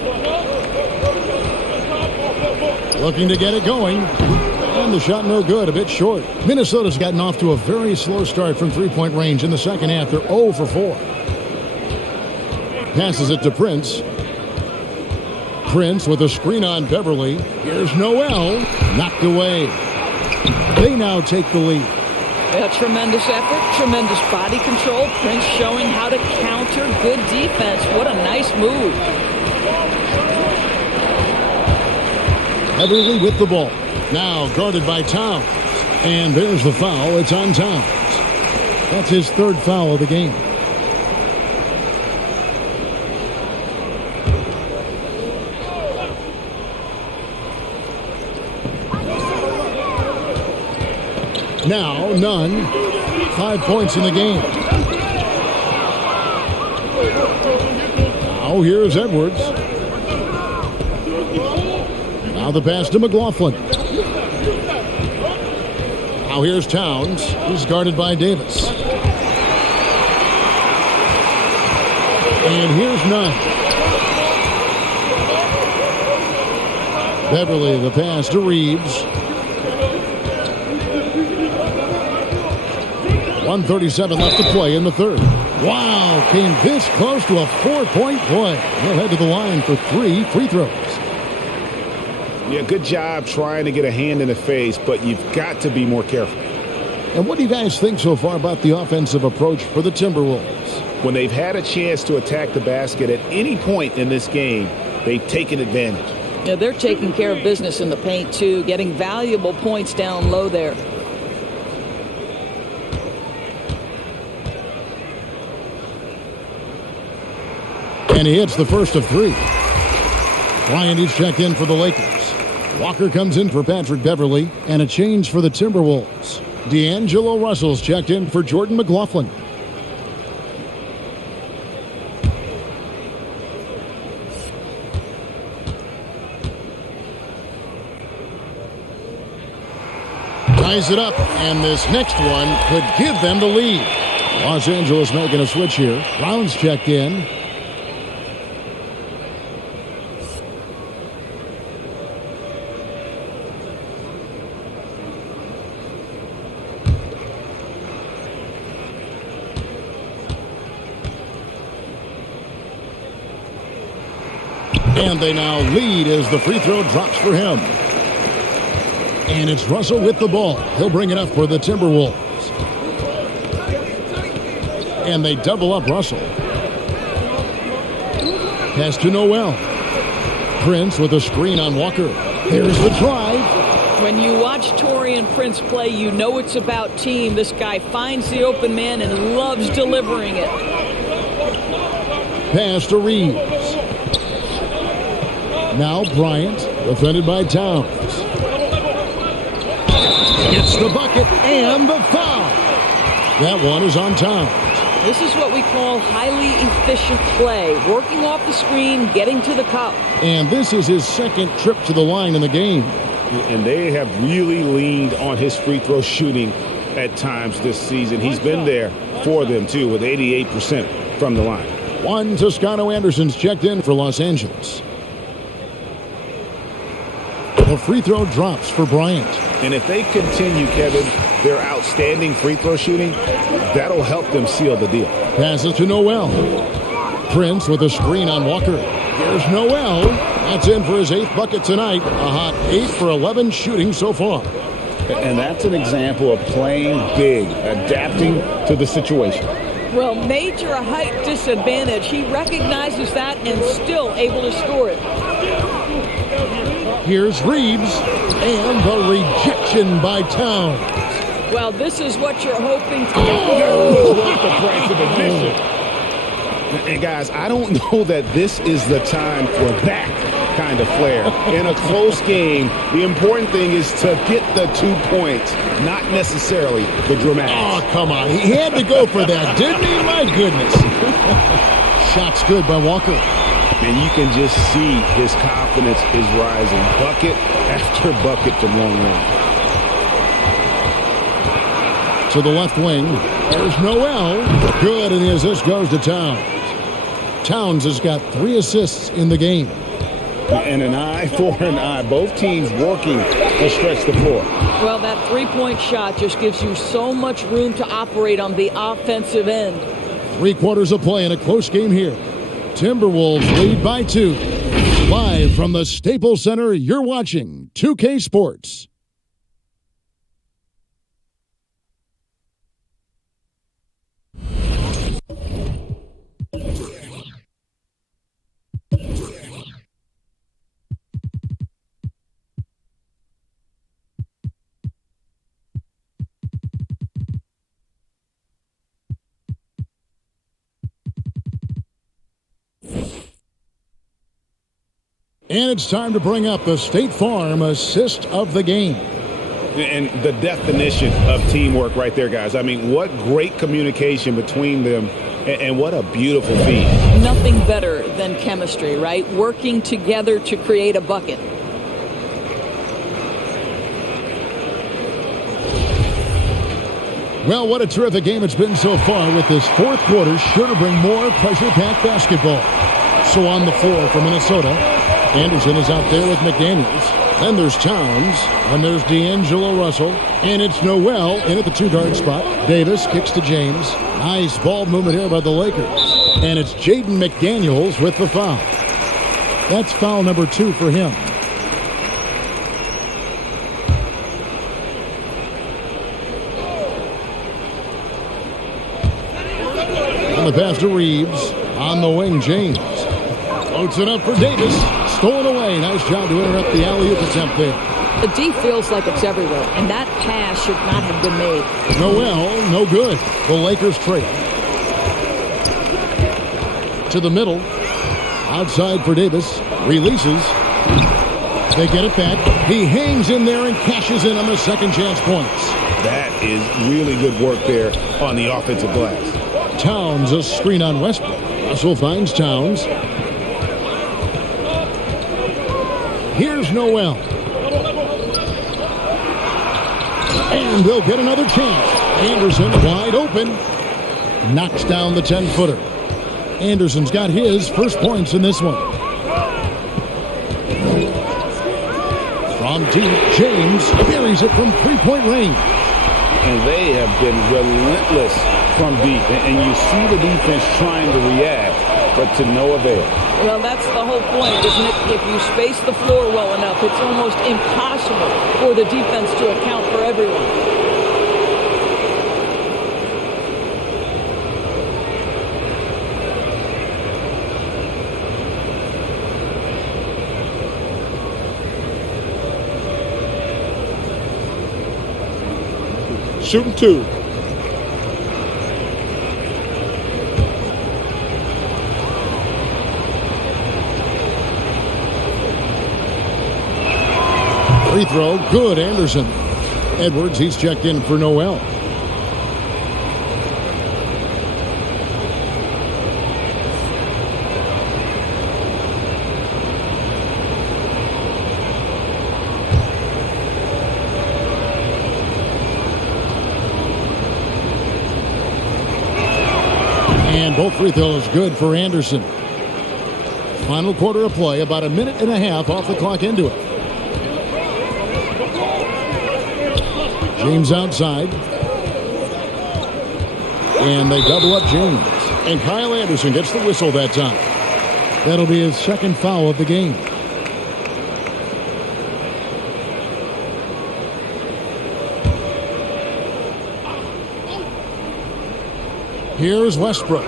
Looking to get it going. And and the shot no good, a bit short. Minnesota's gotten off to a very slow start from three-point range in the second half. They're 0 for 4. Passes it to Prince. Prince with a screen on Beverly. Here's Noel. Knocked away. They now take the lead. A tremendous effort, tremendous body control. Prince showing how to counter good defense. What a nice move. Beverly with the ball. Now guarded by Towns. And there's the foul. It's on Towns. That's his third foul of the game. Now, none. 5 points in the game. Now, here's Edwards. Now the pass to McLaughlin. Now here's Towns. He's guarded by Davis. And here's Nunn. Beverly, the pass to Reeves. 1:37 left to play in the third. Wow, came this close to a 4-point play. He'll head to the line for 3 free throws. Yeah, good job trying to get a hand in the face, but you've got to be more careful. And what do you guys think so far about the offensive approach for the Timberwolves? When they've had a chance to attack the basket at any point in this game, they've taken advantage. Yeah, they're taking care of business in the paint, too, getting valuable points down low there. And he hits the first of 3. Bryant is checked in for the Lakers. Walker comes in for Patrick Beverly, and a change for the Timberwolves. D'Angelo Russell's checked in for Jordan McLaughlin. Ties it up, and this next one could give them the lead. Los Angeles making a switch here. Brown's checked in. And they now lead as the free throw drops for him. And it's Russell with the ball. He'll bring it up for the Timberwolves. And they double up Russell. Pass to Noel. Prince with a screen on Walker. There's the drive. When you watch Torrey and Prince play, you know it's about team. This guy finds the open man and loves delivering it. Pass to Reeves. Now Bryant, defended by Towns. Gets the bucket and the foul. That one is on Towns. This is what we call highly efficient play. Working off the screen, getting to the cup. And this is his second trip to the line in the game. And they have really leaned on his free throw shooting at times this season. He's been there for them, too, with 88% from the line. One Toscano Anderson's checked in for Los Angeles. The free throw drops for Bryant. And if they continue, Kevin, their outstanding free throw shooting, that'll help them seal the deal. Passes to Noel. Prince with a screen on Walker. Here's Noel. That's in for his 8th bucket tonight. A hot 8 for 11 shooting so far. And that's an example of playing big, adapting to the situation. Well, major height disadvantage. He recognizes that and still able to score it. Here's Reeves, and the rejection by Towns. Well, this is what you're hoping for. That was worth the price of admission. And guys, I don't know that this is the time for that kind of flair. In a close game, the important thing is to get the 2 points, not necessarily the dramatics. Oh, come on. He had to go for that, didn't he? My goodness. Shot's good by Walker. And you can just see his confidence is rising. Bucket after bucket from long range. To the left wing. There's Noel. Good, and the assist goes to Towns. Towns has got 3 assists in the game. And an eye for an eye. Both teams working to stretch the floor. Well, that three-point shot just gives you so much room to operate on the offensive end. 3 quarters of play in a close game here. Timberwolves lead by 2. Live from the Staples Center, you're watching 2K Sports. And it's time to bring up the State Farm assist of the game. And the definition of teamwork right there, guys. I mean, what great communication between them, and what a beautiful feat. Nothing better than chemistry, right? Working together to create a bucket. Well, what a terrific game it's been so far, with this fourth quarter sure to bring more pressure-packed basketball. So on the floor for Minnesota, Anderson is out there with McDaniels. Then there's Towns. And there's D'Angelo Russell. And it's Noel in at the 2-guard spot. Davis kicks to James. Nice ball movement here by the Lakers. And it's Jaden McDaniels with the foul. That's foul number 2 for him. And the pass to Reeves. On the wing, James. Floats it up for Davis. Stolen away. Nice job to interrupt the alley-oop attempt there. The D feels like it's everywhere, and that pass should not have been made. Noel, no good. The Lakers trail. To the middle. Outside for Davis. Releases. They get it back. He hangs in there and cashes in on the second chance points. That is really good work there on the offensive glass. Towns, a screen on Westbrook. Russell finds Towns. Here's Noel. And they'll get another chance. Anderson wide open. Knocks down the 10-footer. Anderson's got his first points in this one. From deep, James buries it from 3-point range. And they have been relentless from deep. And you see the defense trying to react, but to no avail. Well, that's the whole point, isn't it? If you space the floor well enough, it's almost impossible for the defense to account for everyone. Shooting 2. Free throw, good, Anderson. Edwards, he's checked in for Noel. And both free throws good for Anderson. Final quarter of play, about a minute and a half off the clock into it. James outside. And they double up James. And Kyle Anderson gets the whistle that time. That'll be his second foul of the game. Here's Westbrook.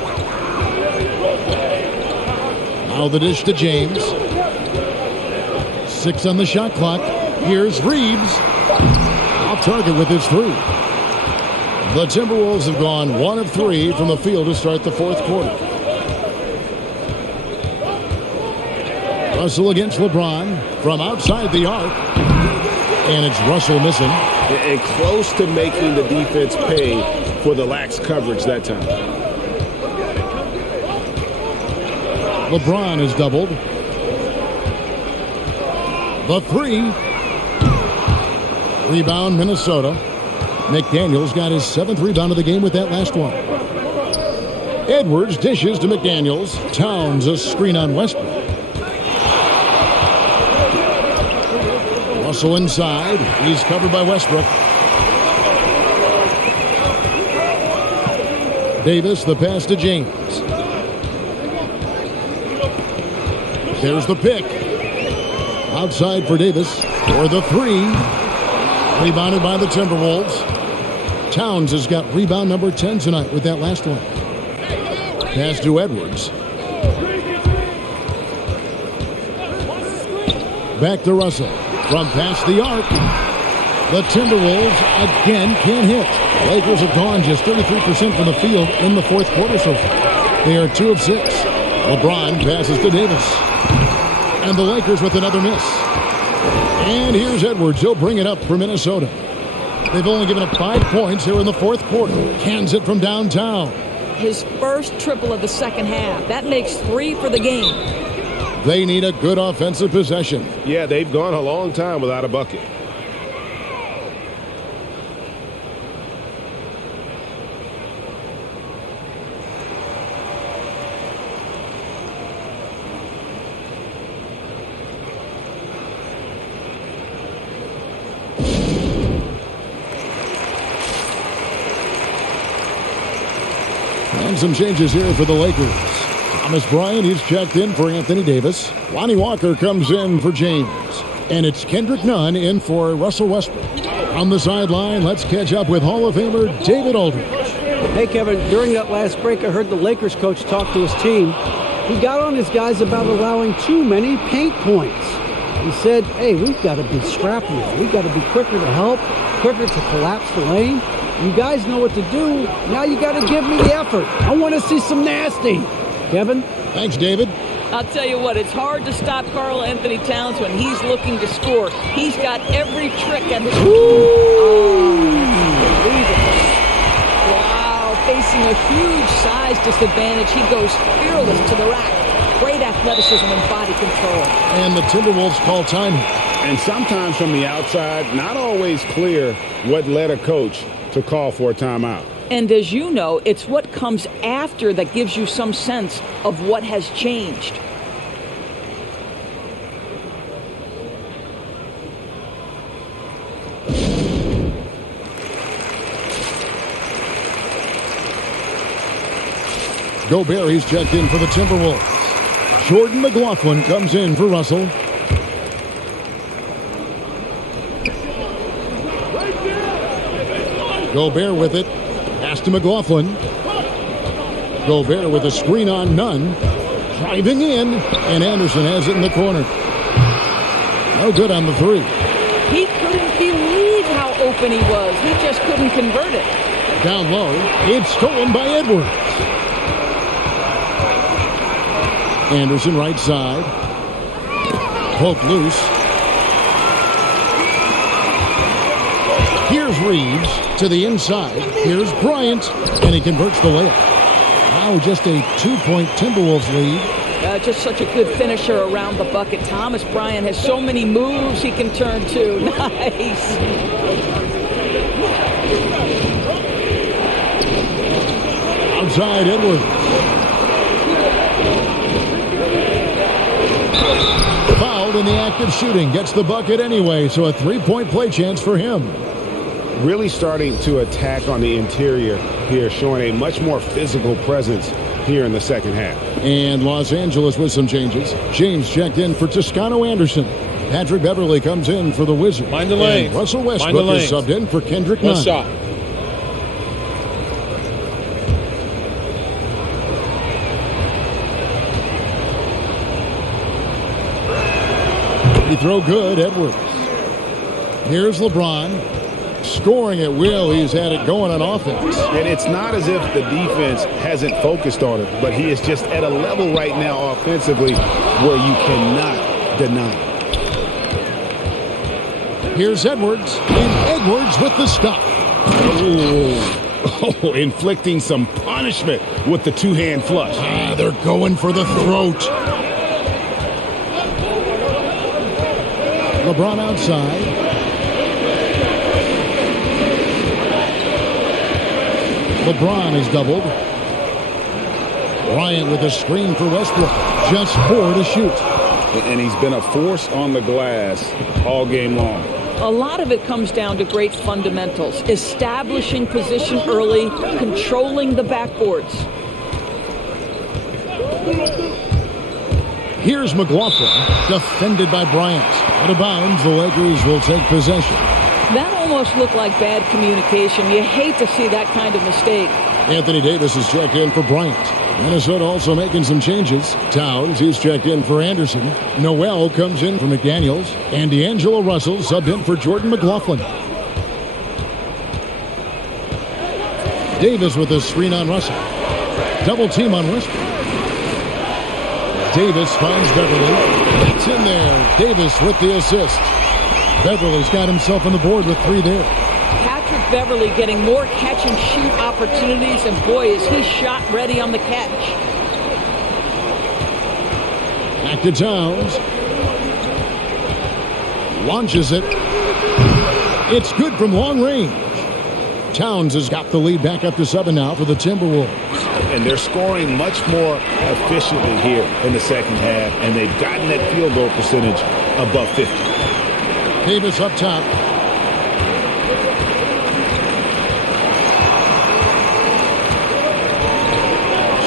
Now the dish to James. 6 on the shot clock. Here's Reeves. Off target with his 3. The Timberwolves have gone 1 of 3 from the field to start the fourth quarter. Russell against LeBron from outside the arc. And it's Russell missing. And close to making the defense pay for the lax coverage that time. LeBron is doubled. The 3. Rebound, Minnesota. McDaniels got his 7th rebound of the game with that last one. Edwards dishes to McDaniels. Towns, a screen on Westbrook. Russell inside. He's covered by Westbrook. Davis, the pass to James. There's the pick. Outside for Davis for the three. Rebounded by the Timberwolves. Towns has got rebound number 10 tonight with that last one. Pass to Edwards. Back to Russell. From past the arc. The Timberwolves again can't hit. Lakers have gone just 33% from the field in the fourth quarter so far. They are 2 of 6. LeBron passes to Davis. And the Lakers with another miss. And here's Edwards. He'll bring it up for Minnesota. They've only given up 5 points here in the fourth quarter. Cans it from downtown. His first triple of the second half. That makes 3 for the game. They need a good offensive possession. Yeah, they've gone a long time without a bucket. And some changes here for the Lakers. Thomas Bryant, he's checked in for Anthony Davis. Lonnie Walker comes in for James. And it's Kendrick Nunn in for Russell Westbrook. On the sideline, let's catch up with Hall of Famer David Aldridge. Hey, Kevin, during that last break, I heard the Lakers coach talk to his team. He got on his guys about allowing too many paint points. He said, hey, we've got to be scrappier. We've got to be quicker to help, quicker to collapse the lane. You guys know what to do. Now you got to give me the effort. I want to see some nasty. Kevin? Thanks, David. I'll tell you what, it's hard to stop Karl Anthony Towns when he's looking to score. He's got every trick at his... Wow, facing a huge size disadvantage, he goes fearless to the rack. Great athleticism and body control. And the Timberwolves call time. And sometimes from the outside, not always clear what led a coach to call for a timeout. And as you know, it's what comes after that gives you some sense of what has changed. Gobert, he's checked in for the Timberwolves. Jordan McLaughlin comes in for Russell. Gobert with it. Pass to McLaughlin. Gobert with a screen on Nunn. Driving in. And Anderson has it in the corner. No good on the three. He couldn't believe how open he was. He just couldn't convert it. Down low. It's stolen by Edwards. Anderson right side. Poked loose. Here's Reeves to the inside. Here's Bryant, and he converts the layup. Now just a 2-point Timberwolves lead. Just such a good finisher around the bucket. Thomas Bryant has so many moves he can turn to. Nice. Outside Edwards. Fouled in the act of shooting. Gets the bucket anyway, so a 3-point play chance for him. Really starting to attack on the interior here, showing a much more physical presence here in the second half. And Los Angeles with some changes. James checked in for Toscano Anderson. Patrick Beverly comes in for the Wizards. Mind the lane. And Russell Westbrook is subbed in for Kendrick Nunn. One shot. He throw good, Edwards. Here's LeBron. Scoring at will. He's had it going on offense. And it's not as if the defense hasn't focused on it, but he is just at a level right now offensively where you cannot deny it. Here's Edwards. And Edwards with the stuff. Oh, inflicting some punishment with the two-hand flush. They're going for the throat. LeBron outside. LeBron is doubled. Bryant with a screen for Westbrook. Just 4 to shoot. and he's been a force on the glass all game long. A lot of it comes down to great fundamentals, establishing position early, controlling the backboards. Here's McLaughlin, defended by Bryant. Out of bounds, the Lakers will take possession. That almost looked like bad communication. You hate to see that kind of mistake. Anthony Davis is checked in for Bryant. Minnesota also making some changes. Towns, he's checked in for Anderson. Noel comes in for McDaniels. And D'Angelo Russell subbed in for Jordan McLaughlin. Davis with a screen on Russell. Double team on Westbrook. Davis finds Beverly. It's in there. Davis with the assist. Beverly's got himself on the board with 3 there. Patrick Beverly getting more catch-and-shoot opportunities, and boy, is he shot ready on the catch. Back to Towns. Launches it. It's good from long range. Towns has got the lead back up to 7 now for the Timberwolves. And they're scoring much more efficiently here in the second half, and they've gotten that field goal percentage above 50. Davis up top.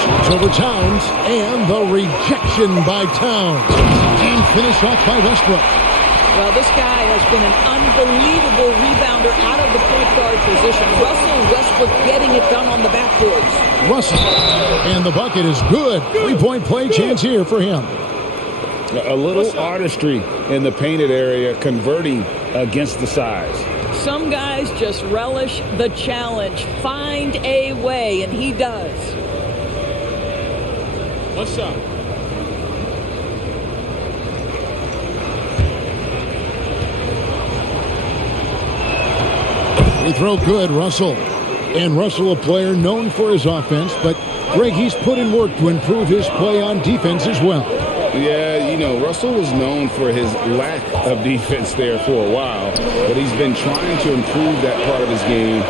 Shoots over Towns, and the rejection by Towns. And finished off by Westbrook. Well, this guy has been an unbelievable rebounder out of the point guard position. Russell Westbrook getting it done on the backboards. Russell, and the bucket is good. 3-point play chance here for him. A little artistry in the painted area, converting against the size. Some guys just relish the challenge. Find a way, and he does. One shot. Free throw good, Russell. And Russell, a player known for his offense, but Greg, he's put in work to improve his play on defense as well. Yeah, you know, Russell was known for his lack of defense there for a while, but he's been trying to improve that part of his game.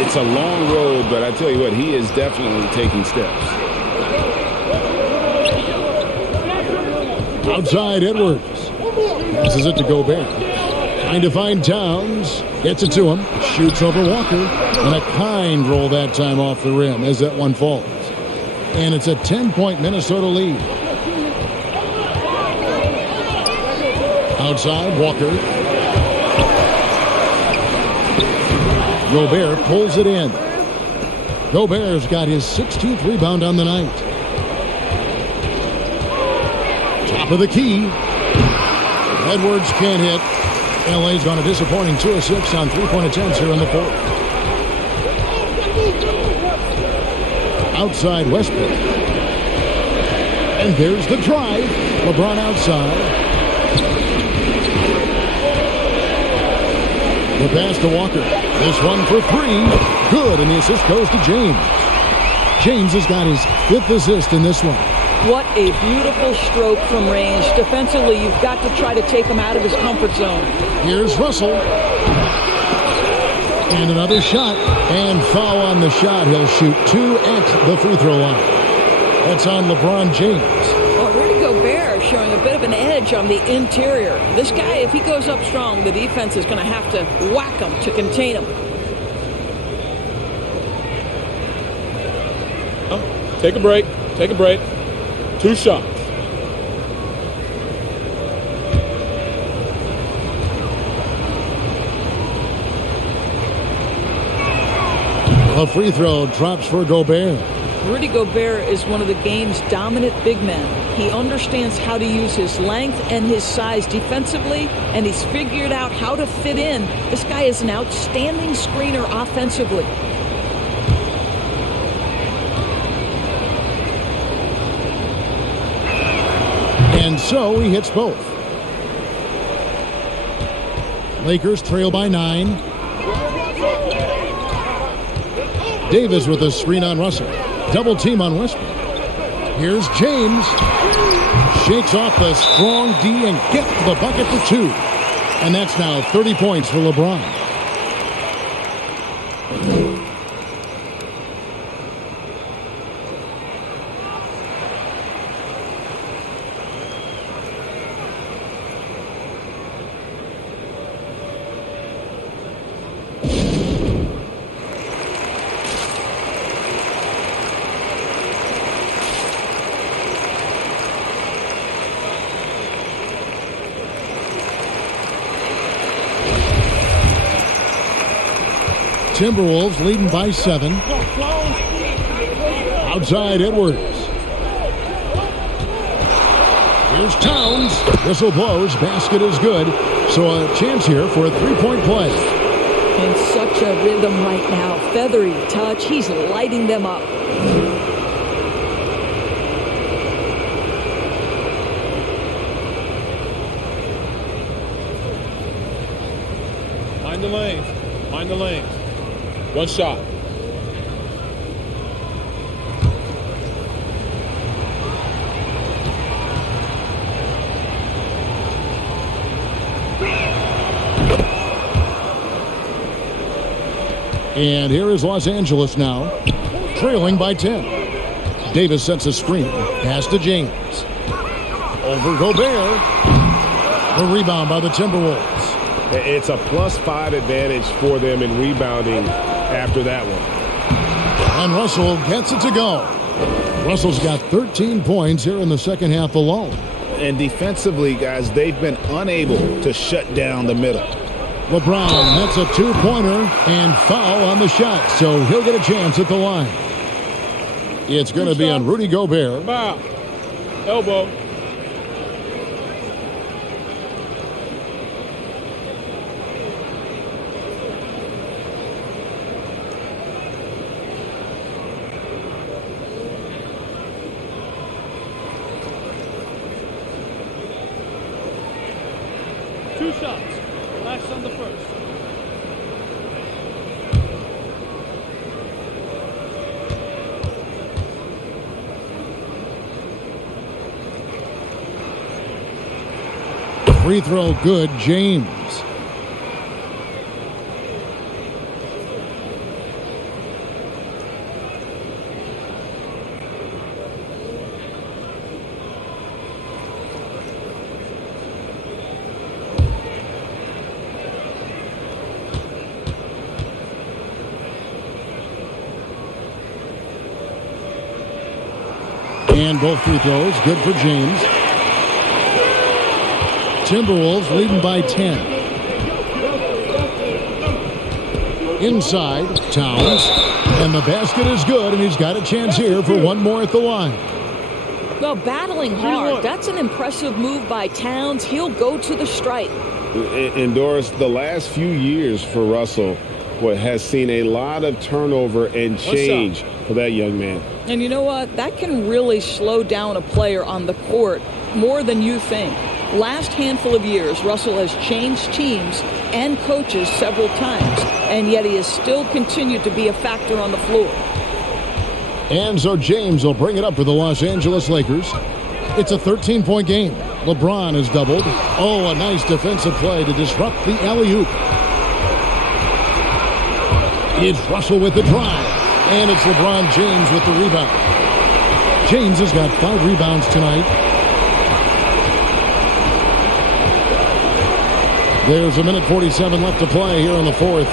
It's a long road, but I tell you what, he is definitely taking steps. Outside Edwards. Passes it to Gobert. Trying to find Towns. Gets it to him. Shoots over Walker. And a kind roll that time off the rim as that one falls. And it's a 10-point Minnesota lead. Outside, Walker. Gobert pulls it in. Gobert's got his 16th rebound on the night. Top of the key. Edwards can't hit. LA's gone a disappointing 2 of 6 on 3-point attempts here in the fourth. Outside Westbrook. And there's the drive. LeBron outside. The pass to Walker. This one for 3. Good, and the assist goes to James. James has got his 5th assist in this one. What a beautiful stroke from range. Defensively, you've got to try to take him out of his comfort zone. Here's Russell. And another shot. And foul on the shot. He'll shoot 2 at the free throw line. That's on LeBron James. Well, Rudy Gobert showing a bit of an edge on the interior. This guy, if he goes up strong, the defense is going to have to whack him to contain him. Take a break. Take a break. 2 shots. A free throw drops for Gobert. Rudy Gobert is one of the game's dominant big men. He understands how to use his length and his size defensively, and he's figured out how to fit in. This guy is an outstanding screener offensively. And so he hits both. Lakers trail by 9. Davis with a screen on Russell. Double team on Westbrook. Here's James. Shakes off the strong D and gets the bucket for 2. And that's now 30 points for LeBron. Timberwolves leading by 7. Outside Edwards. Here's Towns. Whistle blows. Basket is good. So a chance here for a three-point play. In such a rhythm right now. Feathery touch. He's lighting them up. Mind the lanes. Mind the lanes. One shot. And here is Los Angeles now, trailing by 10. Davis sets a screen. Pass to James. Over Gobert. The rebound by the Timberwolves. It's a +5 advantage for them in rebounding after that one. And Russell gets it to go. Russell's got 13 points here in the second half alone. And defensively, guys, they've been unable to shut down the middle. LeBron, that's a two-pointer and foul on the shot, so he'll get a chance at the line. It's going to be on Rudy Gobert. Foul. Elbow. Two shots. Relax on the first. Free throw good, James. And both free throws, good for James. Timberwolves leading by 10. Inside, Towns. And the basket is good, and he's got a chance here for one more at the line. Well, battling hard. That's an impressive move by Towns. He'll go to the stripe. And Doris, the last few years for Russell has seen a lot of turnover and change for that young man. And you know what? That can really slow down a player on the court more than you think. Last handful of years, Russell has changed teams and coaches several times, and yet he has still continued to be a factor on the floor. And so James will bring it up for the Los Angeles Lakers. It's a 13-point game. LeBron has doubled. Oh, a nice defensive play to disrupt the alley-oop. It's Russell with the drive. And it's LeBron James with the rebound. James has got 5 rebounds tonight. There's a minute 47 left to play here in the fourth.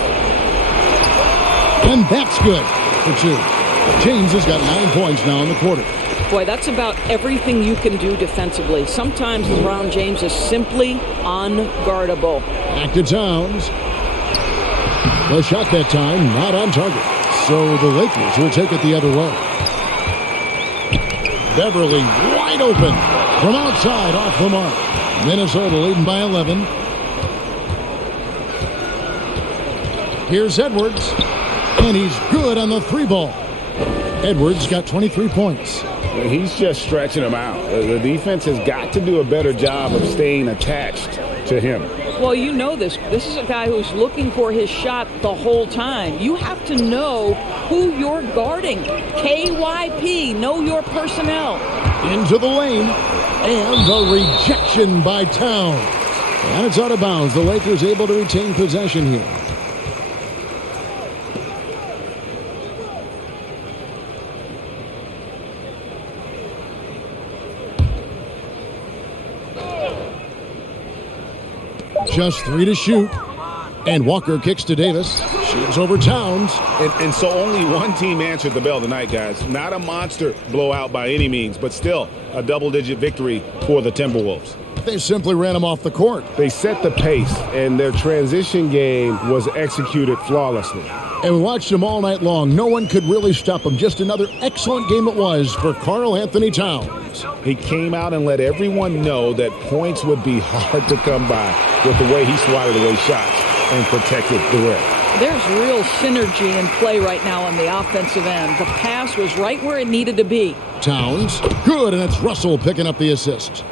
And that's good for 2. James has got 9 points now in the quarter. Boy, that's about everything you can do defensively. Sometimes LeBron James is simply unguardable. Back to Towns. The shot that time, not on target. So the Lakers will take it the other way. Beverly wide open from outside off the mark. Minnesota leading by 11. Here's Edwards. And he's good on the 3-ball. Edwards got 23 points. He's just stretching them out. The defense has got to do a better job of staying attached to him. Well, you know this. This is a guy who's looking for his shot the whole time. You have to know who you're guarding. KYP, know your personnel. Into the lane. And the rejection by Towns. And it's out of bounds. The Lakers able to retain possession here. Just 3 to shoot. And Walker kicks to Davis. Shoots over Towns. And so only one team answered the bell tonight, guys. Not a monster blowout by any means, but still a double-digit victory for the Timberwolves. they simply ran him off the court. They set the pace, and their transition game was executed flawlessly. And we watched him all night long. No one could really stop him. Just another excellent game it was for Karl Anthony Towns. He came out and let everyone know that points would be hard to come by with the way he swatted away shots and protected the rim. There's real synergy in play right now on the offensive end. The pass was right where it needed to be. Towns, good, and it's Russell picking up the assist.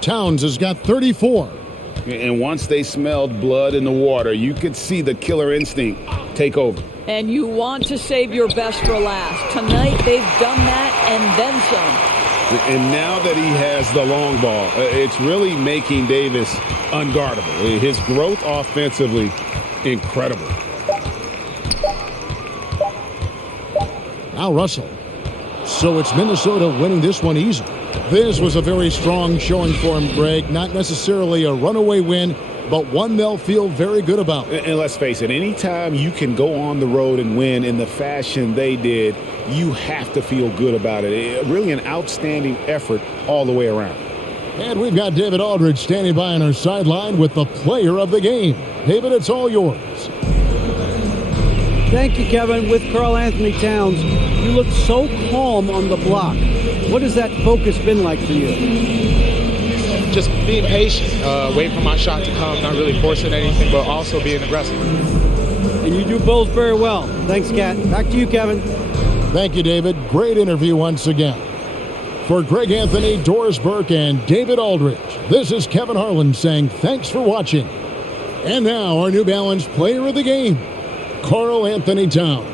Towns has got 34. And once they smelled blood in the water, you could see the killer instinct take over. And you want to save your best for last. Tonight, they've done that and then some. And now that he has the long ball, it's really making Davis unguardable. His growth offensively, incredible. Now Russell. So it's Minnesota winning this one easily. This was a very strong showing for him, Greg. Not necessarily a runaway win, but one they'll feel very good about. And let's face it, anytime you can go on the road and win in the fashion they did, you have to feel good about it. Really an outstanding effort all the way around. And we've got David Aldridge standing by on our sideline with the player of the game. David, it's all yours. Thank you, Kevin. With Karl Anthony Towns, you look so calm on the block. What has that focus been like for you? Just being patient, waiting for my shot to come, not really forcing anything, but also being aggressive. And you do both very well. Thanks, Kat. Back to you, Kevin. Thank you, David. Great interview once again. For Greg Anthony, Doris Burke, and David Aldridge, this is Kevin Harlan saying thanks for watching. And now our New Balance player of the game, Karl Anthony Towns.